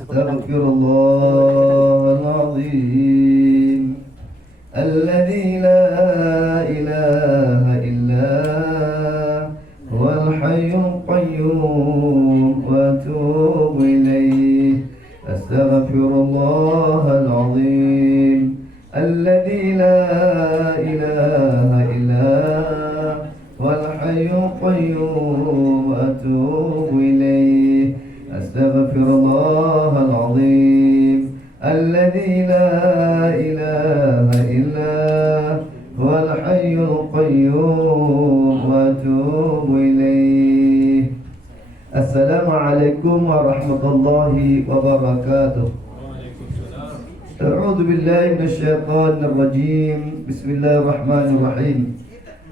Astaghfirullahaladzim Alladzi la ilaha illa huwal hayyul qayyum wa atubu ilaih. Astaghfirullahaladzim Alladzi la ilaha illa huwal hayyul qayyum wa atubu ilaih. Astaghfirullahaladzim Alladzi la ilaha illa huwal hayyul qayyum wa atubu ilaih. Assalamualaikum warahmatullahi wabarakatuh. A'udzu billahi minasyaitonir rajim. Bismillahirrahmanirrahim.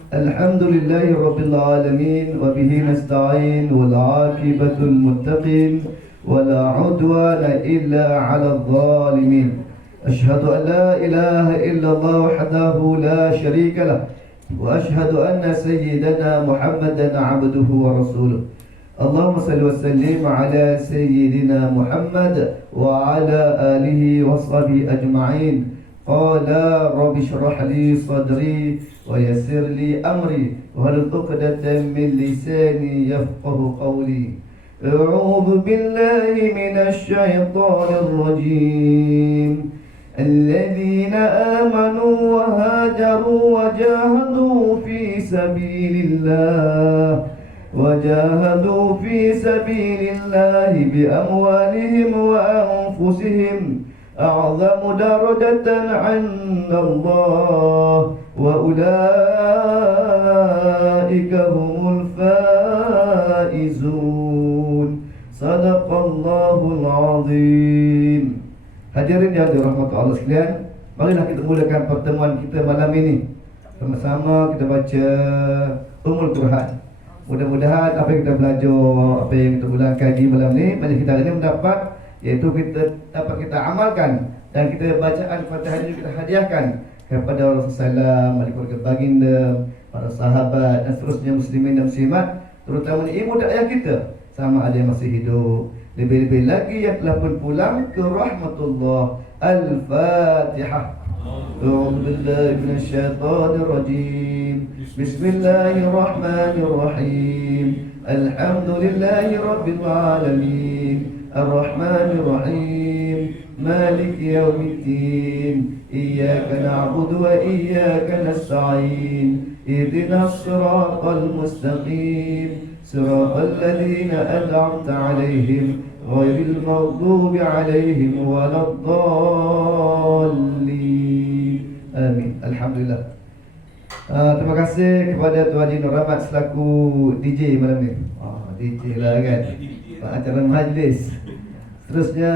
Alhamdulillahi rabbil alamin wa bihi nasta'in wal 'aqibatul muttaqin wa la 'udwana illa 'alal zalimin. Asyhadu an la ilaha illallah wahdahu la syarika lah wa asyhadu anna sayyidana Muhammadan 'abduhu wa rasuluh. Allahumma salli wa sallim ala sayyidina Muhammad wa ala alihi wa sahbihi ajma'in. Qala rabbi shrah li sadri wa yassir li amri wahlul 'uqdatam min lisani yafqahu qawli. A'udzu billahi minasy syaithanir rajim. Alladzina amanu wa hajaru wa jahadu fi sabilillah وجاهدوا في سبيل الله بأموالهم وأنفسهم أعظم درجة عند الله وأولئك هم الفائزون صدق الله العظيم. Hadirin yang dirahmati Allah sekalian, marilah kita mulakan pertemuan kita malam ini. Sama-sama kita baca Ummul Quran. Mudah-mudahan apa yang kita belajar, apa yang kita ulang kaji malam ni, banyak kita hari ini mendapat, iaitu kita dapat kita amalkan, dan kita bacaan Fatihah ini kita hadiahkan kepada Rasulullah SAW, keluarga baginda, para sahabat dan seterusnya muslimin dan muslimat, terutama ibu dan ayah kita, sama ada yang masih hidup, lebih-lebih lagi yang telah pun pulang ke rahmatullah. Al-Fatihah. أعوذ بالله من الشيطان الرجيم. بسم الله الرحمن الرحيم. الحمد لله رب العالمين الرحمن الرحيم مالك يوم الدين إياك نعبد وإياك نستعين اهدنا الصراط المستقيم صراط الذين أنعمت عليهم غير المغضوب عليهم ولا الضالين. Amin. Alhamdulillah. Terima kasih kepada Tuan Haji Nur Rahmat selaku DJ malam ni. DJ lah kan, acara majlis. Seterusnya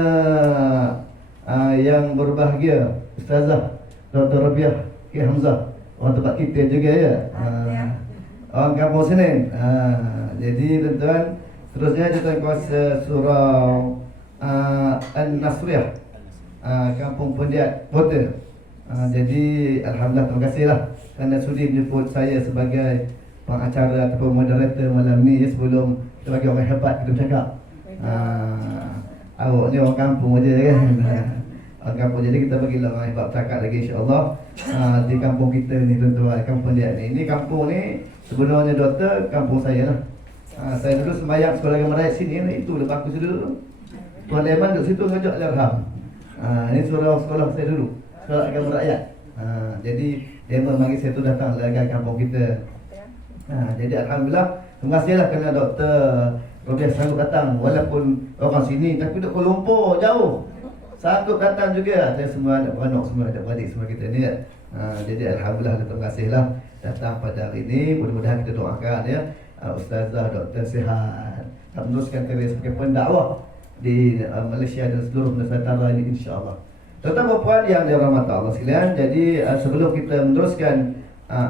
yang berbahagia Ustazah Dr. Rabiah K. Hamzah, orang tempat kita juga ya, orang kampung Senin. Jadi tuan-tuan, seterusnya Tuan Kuasa Surau An-Nasriyah, Kampung Pendiat Kota. Jadi alhamdulillah, terima kasihlah kerana sudi menjemput saya sebagai pengacara ataupun moderator malam ni. Sebelum kita bagi orang hebat kita bercakap, awak ni orang kampung aja kan. Orang kampung, jadi kita bagilah orang hebat bercakap lagi insya-Allah. Di kampung kita ni tuan-tuan, kampung dia ni. Ini kampung ni sebenarnya doktor kampung saya lah. Saya dulu sembahyang sekolah agama rakyat sini, itu lepas aku dulu. Tuan Leman duduk situ ngajak Al-Arham. Ini surau sekolah saya dulu, sekolah agama rakyat. Jadi Leman bagi saya tu datang lagi kampung kita. Jadi alhamdulillah, terima kasihlah kerana Dr. Robiah sanggup datang, walaupun orang sini tapi duduk Kuala Lumpur jauh, sanggup datang juga. Saya semua anak-anak semua, adik-adik semua kita ni ya. Jadi alhamdulillah, terima kasihlah datang pada hari ini. Mudah-mudahan kita doakan ya, Ustazah Dr. sihat, meneruskan kerjaya sebagai pendakwah di Malaysia dan seluruh Nusantara ini insya-Allah. Tuan-tuan dan puan yang dirahmati Allah sekalian, jadi sebelum kita meneruskan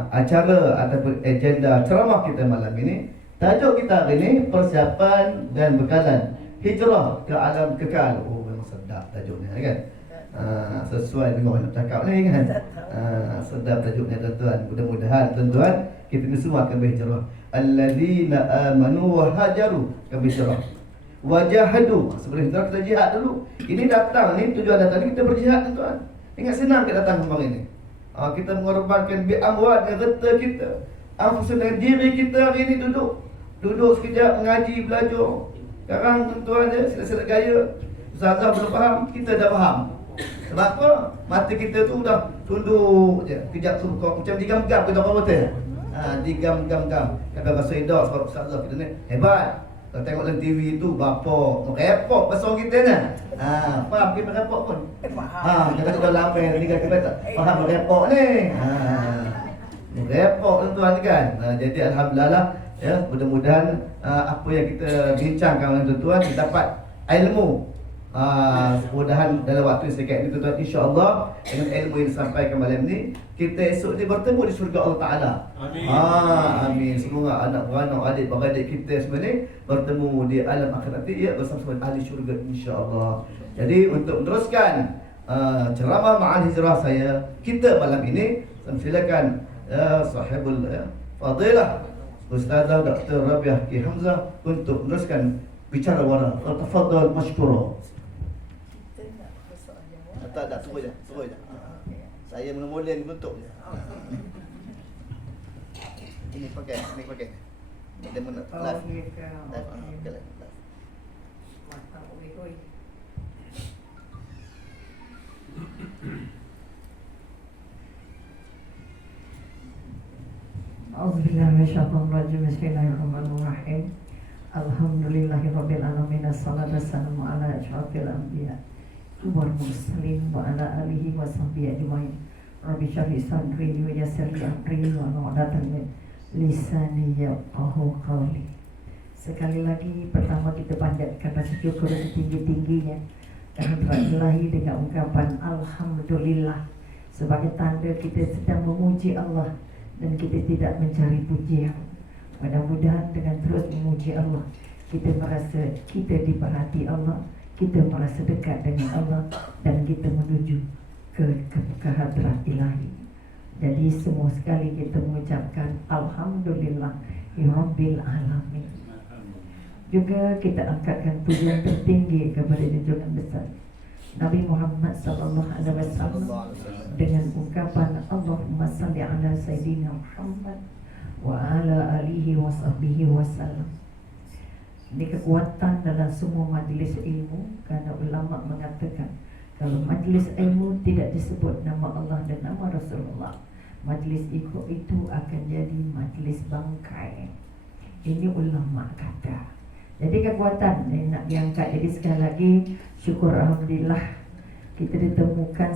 acara ataupun agenda ceramah kita malam ini, tajuk kita hari ini persiapan dan bekalan hijrah ke alam kekal. Oh, memang sedap tajuknya kan. Sesuai dengan orang nak cakap ni kan. Sedap tajuknya tuan-tuan. Mudah-mudahan tuan-tuan kita ni semua akan berhijrah. Alladzina amanu wa hajaru, akan berhijrah. wajahadu. Sebelum kita jihad dulu. Ini datang ni, tujuan datang ni kita berjihad tuan. Ingat senang kita datang kemarin ni. Kita mengorbankan bi'amwat dengan harta kita. Anfusun dengan diri kita hari ni duduk sekejap mengaji, belajar. Sekarang tuan dia sila-sila gaya. Ustazah belum faham, kita dah faham. Sebab apa? Mata kita tu dah tunduk je. Kejap tu macam digam-gam kita orang betul. Digam-gam-gam. Kata bahasa Indah sebab Ustazah kita ni hebat. Kalau tengok dalam TV tu bapa repot pasal kita ni. Faham kita repot pun. Kita dah lama ni kan kita faham repot ni. Repot tuan kan. Jadi alhamdulillah ya, mudah-mudahan apa yang kita bincangkan dengan tuan-tuan kita dapat ilmu. Mudah-mudahan dalam waktu sedikit ni tuan-tuan, insya-Allah dengan ilmu yang disampaikan malam ni kita esok ni bertemu di syurga Allah Taala. Amin. Amin. Semoga anak-anak, adik-beradik kita semua ni bertemu di alam akhirat nanti ya bersama ahli syurga insya-Allah. Jadi untuk meneruskan ceramah Ma'al Hijrah saya kita malam ini, silakan sahibul fadilah Ustazah Dr. Rabiah Ki Hamzah untuk meneruskan bicara wara. Tafadhal mashkura. Tak, suruh je. Saya mengemulian bentuk je. Ini pakai. Dia mana live. A'udzubillahi minasyaitonir rajim. Bismillahirrahmanirrahim. Alhamdulillahirabbil alamin. Assalatu wassalamu ala asyrafil anbiya wal mursalin wa ala alihi wa sahbihi ajmain. Rabbi shrah li sadri wa yassir li amri wa hlul 'uqdatam min lisani yafqahu qawli. Sekali lagi pertama kita panjatkan rasa syukur setinggi-tingginya kehadirat Ilahi dengan ungkapan alhamdulillah sebagai tanda kita sedang memuji Allah dan kita tidak mencari pujian. Mudah-mudahan dengan terus memuji Allah kita merasa kita diperhati Allah, kita merasa dekat dengan Allah dan kita menuju ke kehadirat Ilahi. Jadi semua sekali kita mengucapkan alhamdulillah rabbil alamin. Juga kita angkatkan pujian tertinggi kepada junjungan besar Nabi Muhammad sallallahu alaihi wasallam dengan ungkapan Allahumma salli ala sayyidina Muhammad wa ala alihi wa sahbihi wasallam. Ini kekuatan dalam semua majlis ilmu, kerana ulama mengatakan kalau majlis ilmu tidak disebut nama Allah dan nama Rasulullah, majlis itu akan jadi majlis bangkai. Ini ulama kata. Jadi kekuatan yang nak diangkat. Jadi sekali lagi syukur alhamdulillah kita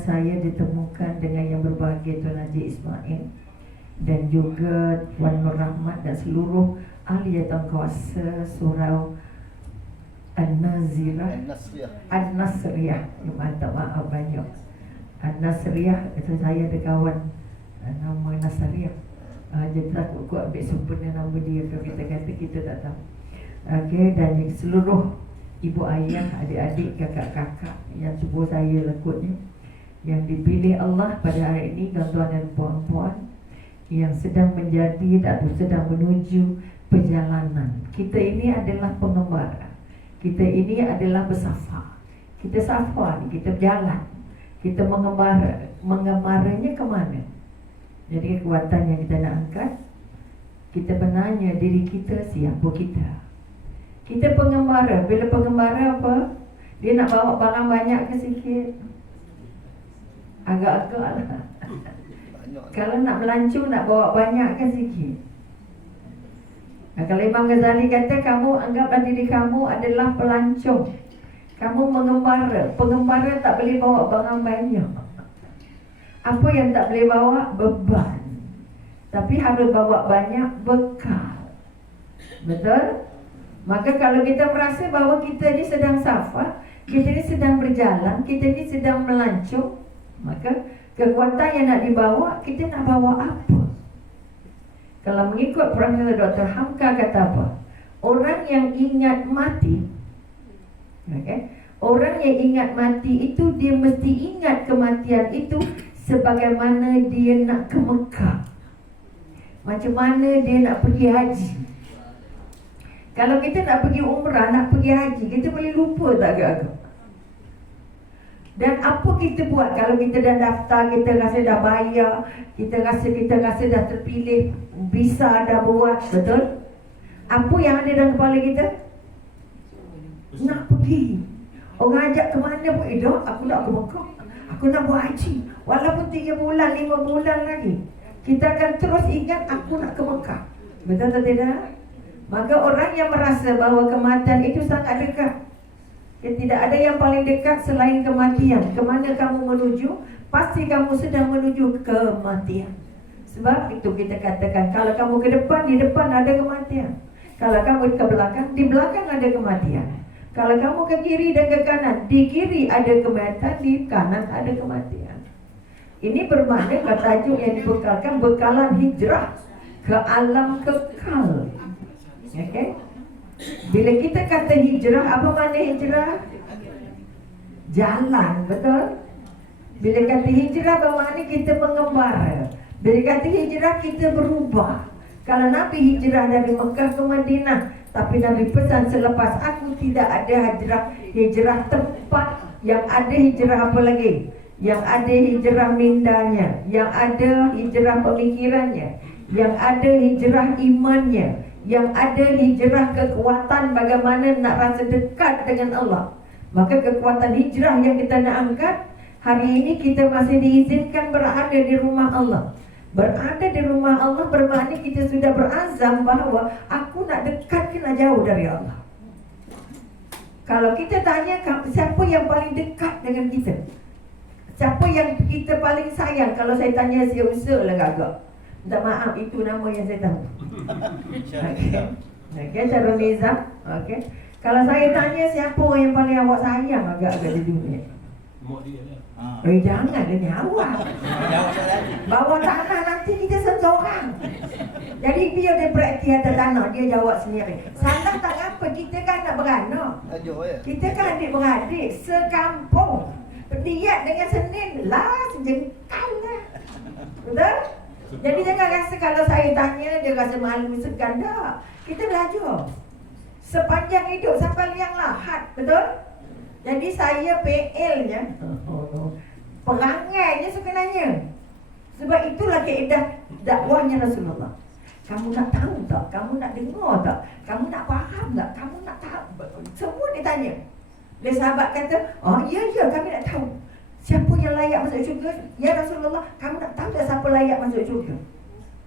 saya ditemukan dengan yang berbahagia Tuan Haji Ismail dan juga Tuan Nur Rahmat dan seluruh ahli jawatan kuasa surau An-Nasriyah. Minta maaf banyak. An-Nasriyah itu saya ada kawan nama Nasriyah. Jadi takut aku ambil sempurna nama dia kalau kita kata kita tak tahu. Okey, dan seluruh ibu ayah, adik-adik, kakak-kakak yang cuba saya lekut ni, yang dipilih Allah pada hari ini, tuan-tuan dan puan-puan yang sedang menjadi atau sedang menuju perjalanan. Kita ini adalah pengembara. Kita ini adalah bersafar. Kita safar ni, kita berjalan. Kita mengembara. Mengembaranya ke mana? Jadi kekuatan yang kita nak angkat, kita menanya diri kita, siapa kita? Kita pengembara. Bila pengembara apa? Dia nak bawa barang banyak ke sikit? Agak-agak lah. Kalau nak melancong, nak bawa banyak ke sikit? Kalau Imam Ghazali kata, kamu anggaplah diri kamu adalah pelancong. Kamu mengembara. Pengembara tak boleh bawa barang banyak. Apa yang tak boleh bawa? Beban. Tapi harus bawa banyak bekal. Betul? Maka kalau kita merasa bahawa kita ni sedang safar, kita ni sedang berjalan, kita ni sedang melancong, maka kekuatan yang nak dibawa, kita nak bawa apa? Kalau mengikut Profesor Dr. Hamka kata apa? Orang yang ingat mati, okay? Orang yang ingat mati itu, dia mesti ingat kematian itu sebagaimana dia nak ke Mekah, macam mana dia nak pergi haji. Kalau kita nak pergi umrah, nak pergi haji, kita boleh lupa tak agak-agak? Dan apa kita buat kalau kita dah daftar, kita rasa dah bayar, kita rasa dah terpilih, visa dah buat, betul? Apa yang ada dalam kepala kita? Nak pergi. Orang ajak ke mana pun, dah aku nak ke Mekah, aku nak buat haji. Walaupun 3 bulan, 5 bulan lagi, kita akan terus ingat aku nak ke Mekah. Betul atau tidak? Maka orang yang merasa bahawa kematian itu sangat dekat, tidak ada yang paling dekat selain kematian. Kemana kamu menuju, pasti kamu sedang menuju kematian. Sebab itu kita katakan, kalau kamu ke depan, di depan ada kematian. Kalau kamu ke belakang, di belakang ada kematian. Kalau kamu ke kiri dan ke kanan, di kiri ada kematian, di kanan ada kematian. Ini bermakna tajuk yang dibekalkan, bekalan hijrah ke alam kekal. Okay? Bila kita kata hijrah, apa makna hijrah? Jalan, betul? Bila kata hijrah, bermakna kita mengembara. Bila kata hijrah, kita berubah. Kalau Nabi hijrah dari Mekah ke Madinah, tapi Nabi pesan selepas aku tidak ada hijrah tempat. Yang ada hijrah apa lagi? Yang ada hijrah mindanya, yang ada hijrah pemikirannya, yang ada hijrah imannya, yang ada hijrah kekuatan bagaimana nak rasa dekat dengan Allah. Maka kekuatan hijrah yang kita nak angkat, hari ini kita masih diizinkan berada di rumah Allah. Berada di rumah Allah bermakna kita sudah berazam bahawa aku nak dekat ke nak jauh dari Allah. Kalau kita tanya siapa yang paling dekat dengan kita, siapa yang kita paling sayang, kalau saya tanya saya usah lah gagak. Minta maaf, itu nama yang saya tahu. Okay, Syarul Nizam. Okay. Kalau saya tanya siapa orang yang paling awak sayang agak-agak di dunia, Mak dia lah. jangan dia awak. Bawah tanah nanti kita sentuh orang. Jadi biar dia berakti atas tanah, dia jawab sendiri. Salah tak apa, kita kan nak beranak. Kita kan adik-beradik sekampung. Berdiat dengan Senin lah, sejengkal lah. Betul? Jadi jangan rasa kalau saya tanya dia rasa malu, segan. Tak. Kita belajar sepanjang hidup sampai liang lahat. Betul? Jadi saya PL-nya, perangainya sebenarnya. Sebab itulah kaedah dakwahnya Rasulullah. Kamu nak tahu tak? Kamu nak dengar tak? Kamu nak faham tak? Kamu nak tahu? Semua dia tanya. Dia sahabat kata, oh ya kami nak tahu siapa yang layak masuk syurga. Ya Rasulullah, kamu nak tahu tak siapa layak masuk syurga?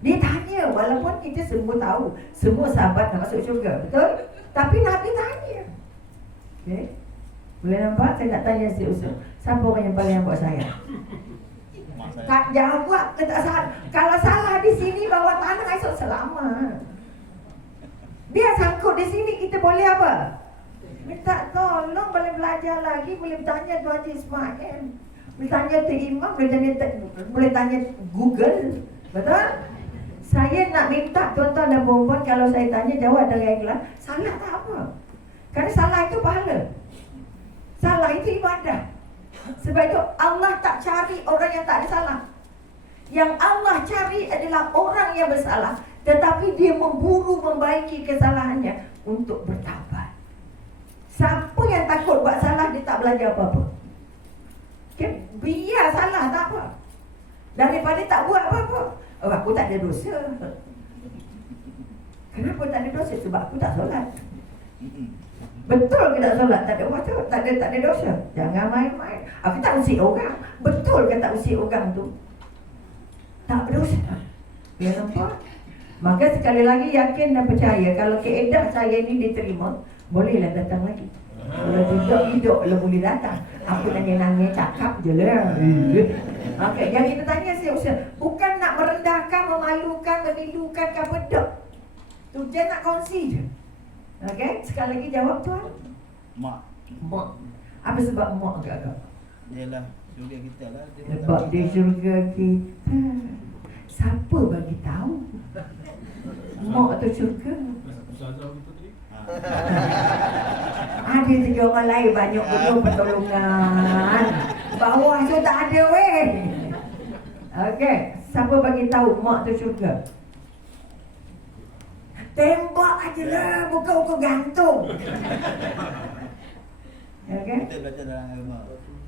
Dia tanya, walaupun kita semua tahu semua sahabat nak masuk syurga, betul? Tapi Nabi tanya. Okay? Boleh nampak? Saya nak tanya si Usul, siapa orang yang paling buat saya? Tak jawab ke tak salah. Kalau salah di sini bawah tanah esok selamat. Dia sangkut di sini, kita boleh apa? Minta tolong, boleh belajar lagi, boleh tanya Tuan Haji Ismail, boleh tanya tu Imam, boleh tanya Google. Betul? Saya nak minta tuan-tuan dan puan-puan, kalau saya tanya jawab dengan ikhlas. Salah tak apa. Kerana salah itu pahala. Salah itu ibadah. Sebab itu Allah tak cari orang yang tak ada salah. Yang Allah cari adalah orang yang bersalah, tetapi dia memburu membaiki kesalahannya untuk bertaubat. Siapa yang takut buat salah, dia tak belajar apa-apa. Okay? Biar salah tak apa, daripada tak buat apa-apa. Oh, aku tak ada dosa. Kenapa tak ada dosa? Sebab aku tak solat. Betul ke tak solat? Tak ada waktu, tak ada dosa. Jangan main-main. Aku tak usik orang. Betul ke tak usik orang tu? Tak berdosa. Biar nampak. Maka sekali lagi yakin dan percaya, kalau keedah saya ini diterima, bolehlah datang lagi. Kalau tidak, hiduplah boleh datang. Aku nanya-nanya, cakap je lah. Okay, yang kita tanya siapa? Bukan nak merendahkan, memalukan, memilukan ke apa, tak. Tu je nak kongsi je. Okay, sekali lagi jawab tuan. Mak. Apa sebab mak agak-agak? Yalah, syurga kita lah. Sebab dia syurga kita. Siapa bagi tahu? Mak atau syurga? Ustazah kita tadi. Ada 3 orang lain banyak perlu pertolongan. Bawah tu tak ada weh. Okey, siapa bagi tahu mak tu syurga? Tembak aja lah, bukan ukur gantung. Okay? Kita belajar dalam agama.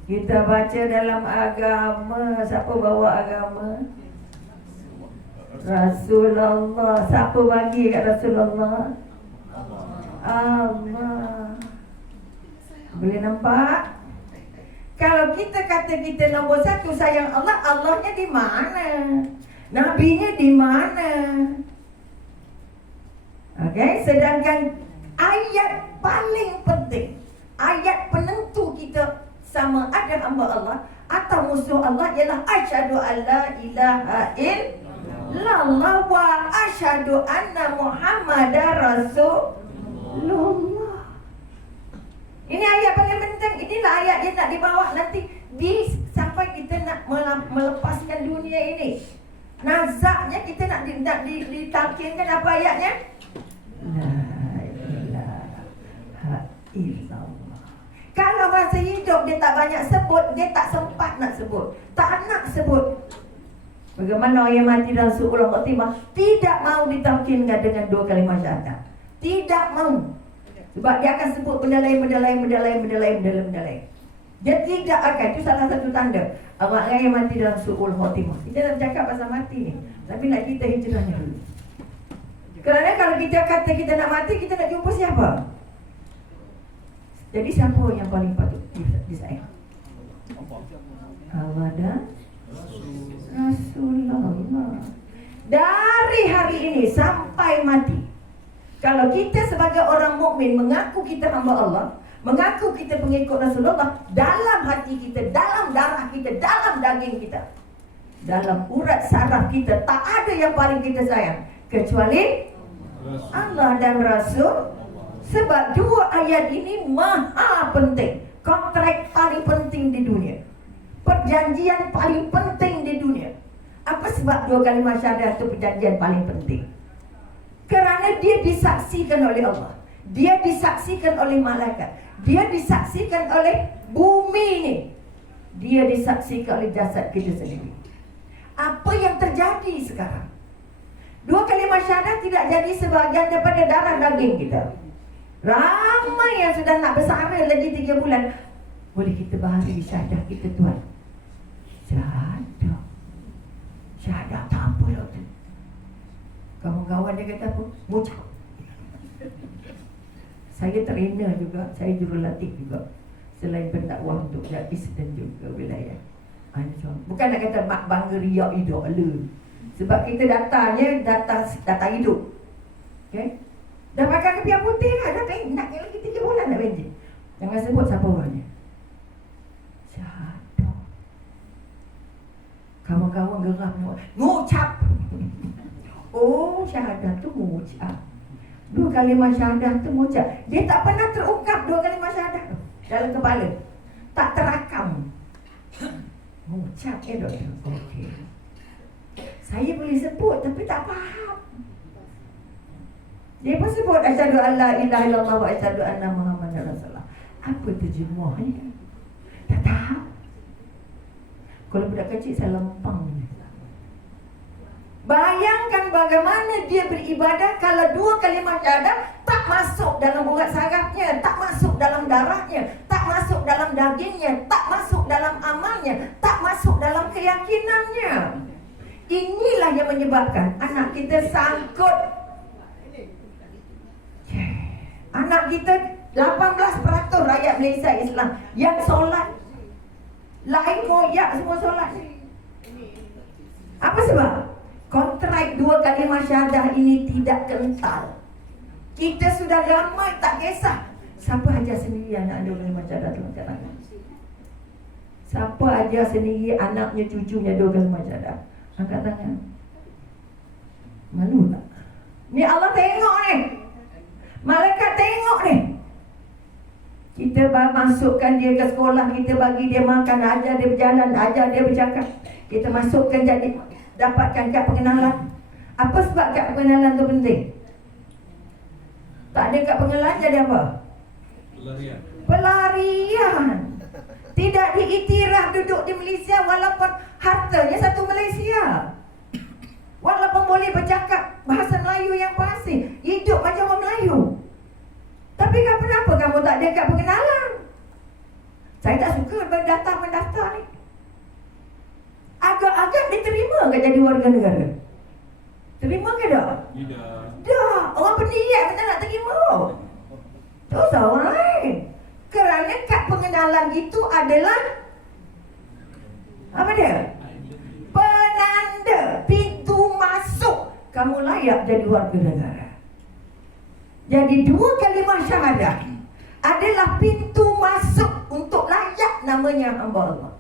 Kita baca dalam agama. Siapa bawa agama? Rasulullah. Siapa bagi kat Rasulullah? Allah. Boleh nampak? Kalau kita kata kita nombor satu sayang Allah, Allahnya di mana? Nabinya di mana? Okay? Sedangkan ayat paling penting, ayat penentu kita sama ada hamba Allah atau musuh Allah ialah asyhadu an la ilaha illallah wa asyhadu anna Muhammadar Rasulullah. Ini ayat paling penting. Inilah ayat yang nak dibawa nanti sampai kita nak melepaskan dunia ini. Nazaknya kita nak ditalkinkan apa ayatnya? La ilaha illallah. Kalau masa hidup dia tak banyak sebut, dia tak sempat nak sebut, tak nak sebut. Bagaimana orang yang mati dalam su'ul khatimah tidak mau ditalkinkan dengan 2 kalimah syahadat. Tidak mau. Sebab dia akan sebut benda lain. Dia tidak akan. Itu salah satu tanda orang yang mati dalam su'ul khatimah. Kita nak cakap pasal mati ni, tapi nak kita hijrahnya dulu. Kerana kalau kita kata kita nak mati, kita nak jumpa siapa? Jadi siapa yang paling patut disayang? Allah dan Rasulullah. Dari hari ini sampai mati, kalau kita sebagai orang mukmin mengaku kita hamba Allah, mengaku kita pengikut Rasulullah, dalam hati kita, dalam darah kita, dalam daging kita, dalam urat saraf kita, tak ada yang paling kita sayang kecuali Allah dan Rasul. Sebab 2 ayat ini maha penting. Kontrak paling penting di dunia, perjanjian paling penting di dunia. Apa sebab 2 kalimah syahadat itu perjanjian paling penting? Kerana dia disaksikan oleh Allah, dia disaksikan oleh malaikat, dia disaksikan oleh bumi ini, dia disaksikan oleh jasad kita sendiri. Apa yang terjadi sekarang? 2 kalimah syahadat tidak jadi sebahagian daripada darah daging kita. Ramai yang sudah nak bersara lagi 3 bulan. Boleh kita bahari syahadat kita, Tuan? Syahadat. Syahadat apa lah tu? Kawan-kawan dia kata apa? Mucak. Saya trainer juga, saya jurulatih juga. Selain pendakwah untuk Jabis dan juga wilayah Ancol. Bukan nak kata mak bangga riak hidup ala. Sebab kita datanya data hidup. Okay? Dah pakai kepiah putih lah. Dah nak lagi 3 bulan nak benjik. Jangan sebut siapa orangnya. Syahadat. Kawan-kawan geram ngucap. Oh, syahadat tu mengucap. 2 kalimah syahadat tu mengucap. Dia tak pernah terungkap 2 kalimah syahadat tu dalam kepala. Tak terakam. Mengucap doktor. Okey. Saya boleh sebut tapi tak faham. Dia pun sebut asyhadu an la ilaha illallah wa asyhadu anna Muhammadar Rasulullah. Apa terjemahnya? Tak tahu. Kalau budak kecil saya lempang. Bayangkan bagaimana dia beribadah kalau 2 kalimah syahadat tak masuk dalam urat sarafnya, tak masuk dalam darahnya, tak masuk dalam dagingnya, tak masuk dalam amalnya, tak masuk dalam keyakinannya. Inilah yang menyebabkan anak kita sangkut. Anak kita 18% rakyat Malaysia Islam yang solat. Lain koyak semua solat. Apa sebab? Kontrak 2 kalimah syahadah ini tidak kental. Kita sudah ramai tak kisah. Siapa ajar sendiri anak 2 kalimah syahadah tu macam mana? Siapa ajar sendiri anaknya, cucunya 2 kalimah syahadah? Angkat tangan. Malu tak? Ni Allah tengok ni. Malaikat tengok ni. Kita masukkan dia ke sekolah, kita bagi dia makan, ajar dia berjalan, ajar dia bercakap. Kita masukkan jadi dapatkan kad pengenalan. Apa sebab kad pengenalan tu penting? Tak ada kad pengenalan jadi apa? Pelarian. Pelarian. Tidak diiktiraf duduk di Malaysia walaupun hartanya satu Malaysia. Walaupun boleh bercakap bahasa Melayu yang fasih, hidup macam orang Melayu. Tapi kenapa kamu tak ada kat pengenalan? Saya tak suka mendaftar ni. Agak-agak diterima ke jadi warga negara? Terima ke tak? Tidak. Dah, orang pendidik kita nak terima. Tu orang lain. Kerana kad pengenalan itu adalah apa dia? Penanda, pintu masuk kamu layak jadi warga negara. Jadi 2 kalimah syahadah adalah pintu masuk untuk layak namanya hamba Allah.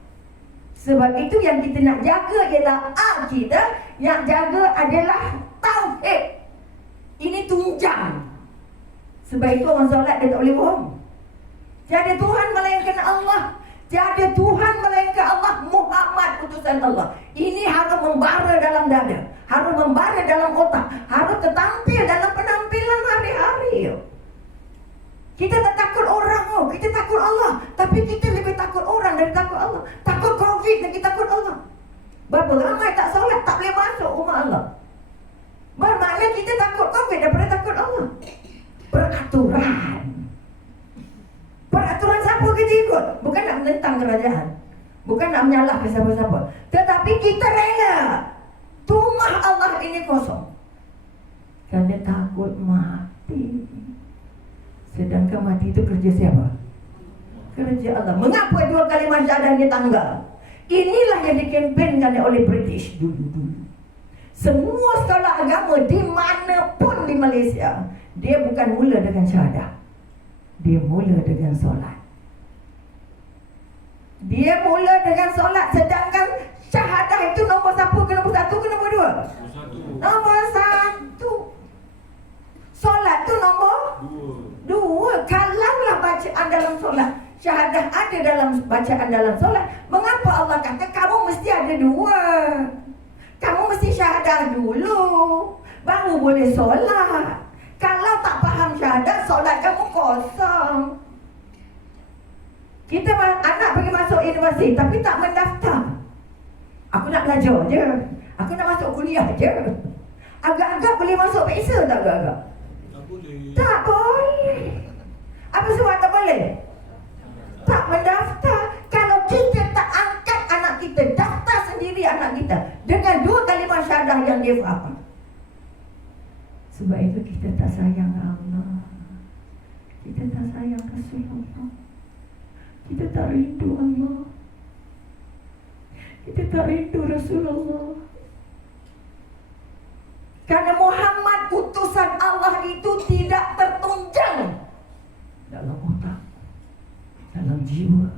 Sebab itu yang kita nak jaga ialah akidah, yang jaga adalah tauhid. Ini tunjang. Sebab itu orang solat dia tak boleh bohong. Tiada Tuhan melainkan Allah. Tiada Tuhan melainkan Allah. Muhammad utusan Allah. Ini harus membara dalam dada, harus membara dalam otak, harus tertampil dalam penampilan hari-hari. Kita tak takut orang, kita takut Allah. Tapi kita lebih takut orang dari takut Allah. Takut COVID dan kita takut Allah. Berapa ramai tak solat, tak boleh masuk rumah Allah. Bermakna kita takut COVID daripada takut Allah. Peraturan. Peraturan siapa kita ikut? Bukan nak menentang kerajaan, bukan nak menyalahkan siapa-siapa, tetapi kita rela rumah Allah ini kosong kerana takut mati. Sedangkan mati itu kerja siapa? Kerja Allah. Mengapa 2 kalimah syahadah ini tanggal? Inilah yang dikempenkan oleh British dulu-dulu. Semua sekolah agama di manapun di Malaysia, dia bukan mula dengan syahadah, dia mula dengan solat. Dia mula dengan solat. Sedangkan syahadah itu nombor siapa ke nombor 1 ke nombor 2? Nombor 1. Solat tu nombor 2. Kalaulah bacaan dalam solat, syahadah ada dalam bacaan dalam solat, mengapa Allah kata kamu mesti ada 2? Kamu mesti syahadah dulu, baru boleh solat. Kalau tak faham syahadah, solat kamu kosong. Kita anak pergi masuk universiti tapi tak mendaftar. Aku nak belajar je, aku nak masuk kuliah je. Agak-agak boleh masuk peksa tak agak-agak? Tak boleh. Tak boleh. Apa sebab tak boleh? Tak mendaftar. Kalau kita tak angkat anak kita, daftar sendiri anak kita dengan 2 kalimah syahadah yang dia faham. Sebab itu kita tak sayang Allah, kita tak sayang Rasulullah, kita tak rindu Allah, kita tak rindu Rasulullah. Karena Muhammad utusan Allah itu tidak tertunjang dalam otak, dalam jiwa,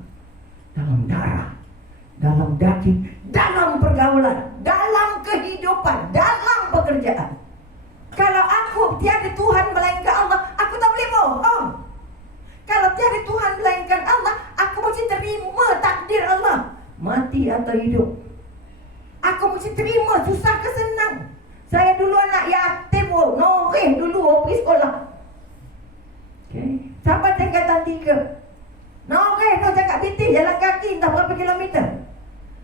dalam darah, dalam daging, dalam pergaulan, dalam kehidupan, dalam pekerjaan. Kalau aku tiada Tuhan melainkan Allah, aku tak boleh bohong. Kalau tiada Tuhan melainkan Allah, aku mesti terima takdir Allah, mati atau hidup. Aku mesti terima, susah ke senang. Saya dulu anak yatim, noreh dulu pergi sekolah. Okay. Sampai tingkatan 3. Noreh, cakap biti, jalan kaki entah berapa kilometer.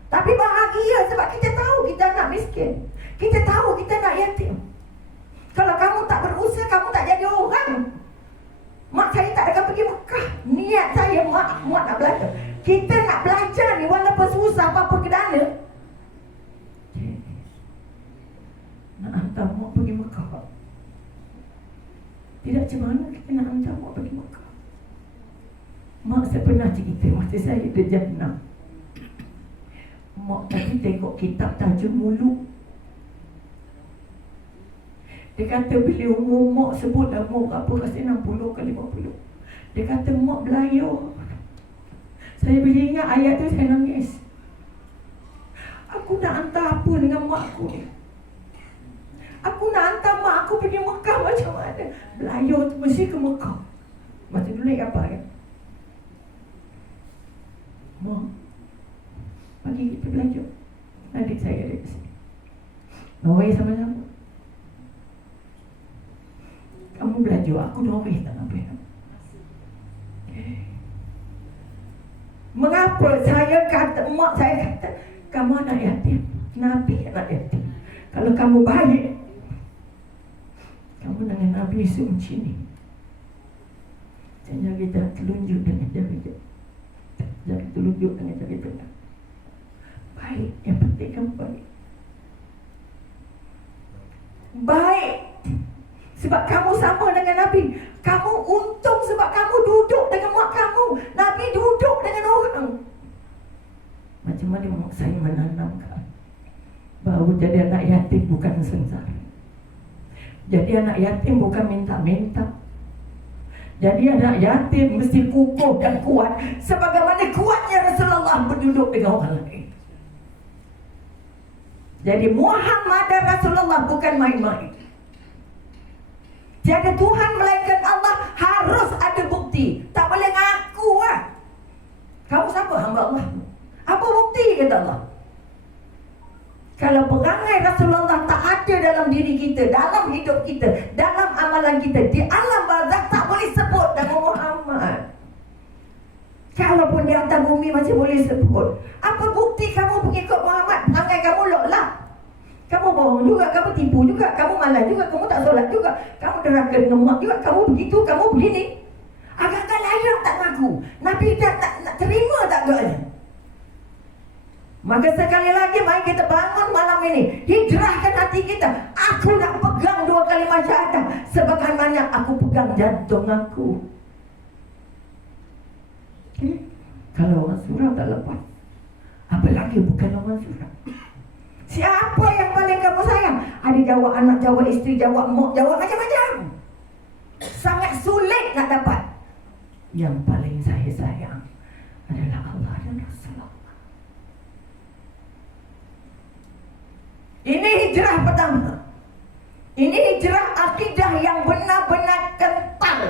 Tapi bahagia sebab kita tahu kita anak miskin, kita tahu kita anak yatim. Kalau kamu tak berusaha, kamu tak jadi orang. Mak saya tak akan pergi Mekah. Niat saya, mak nak belajar. Kita nak belajar ni walaupun susah apa-apa kedana. Nak hantar mak pergi Mekah. Tidak macam mana kita nak hantar mak pergi Mekah. Mak saya pernah cerita masa saya berjannah. Mak tadi tengok kitab Tajul Muluk. Dia kata bila umur mak sebut dah mak berapa, rasa 60 ke 50. Dia kata mak belayar. Saya bila ingat ayat tu saya nangis. Aku nak hantar apa dengan mak aku ni? Aku nak hantar mak aku pergi Mekah macam mana? Belayar tu mesti ke Mekah. Masa dulu naik kapal kan? Mak, pagi kita belajar. Adik saya ada di sini. Norway sama-sama. Kamu belajar, aku Norway tak nampak. Okay. Mengapa saya kata, mak saya kata, kamu anak yatim, Nabi anak yatim. Kalau kamu baik, kamu dengan Nabi suci ni. Jangan kita telunjuk dengan jari telunjuk dengan jari tengah. Baik, yang penting kamu baik. Baik. Sebab kamu sama dengan Nabi. Kamu untung sebab kamu duduk dengan mak kamu. Nabi duduk dengan orang. Macam mana saya menanamkan bahawa jadi anak yatim bukan sengsara. Jadi anak yatim bukan minta-minta. Jadi anak yatim mesti kukuh dan kuat, sebagaimana kuatnya Rasulullah berduduk dengan orang lain. Jadi Muhammad dan Rasulullah bukan main-main. Tiada Tuhan melainkan Allah, harus ada bukti. Tak boleh ngaku lah. Kamu siapa? Hamba Allah. Apa bukti kata Allah? Kalau perangai Rasulullah tak ada dalam diri kita, dalam hidup kita, dalam amalan kita, di alam barzakh tak boleh sebut nama Muhammad. Kalaupun di atas bumi masih boleh sebut. Apa bukti kamu pengikut Muhammad? Perangai kamu loklah. Kamu bohong juga, kamu tipu juga, kamu malas juga, kamu tak solat juga, kamu derhaka ngemak juga, kamu begitu, kamu begini. Agak-agak layak tak ngaku. Nabi dah tak nak terima tak doanya. Maka sekali lagi mari kita bangun malam ini, hijrahkan hati kita. Aku nak pegang 2 kalimah syahadah sebagaimana aku pegang jantung aku. Kalau orang surau tak lepas, apalagi bukan orang surau. Siapa yang paling kamu sayang? Ada jawab anak, jawab isteri, jawab mak, jawab macam-macam. Sangat sulit nak dapat. Yang paling saya sayang adalah Allah dan Rasulullah. Ini hijrah pertama. Ini hijrah akidah yang benar-benar kental.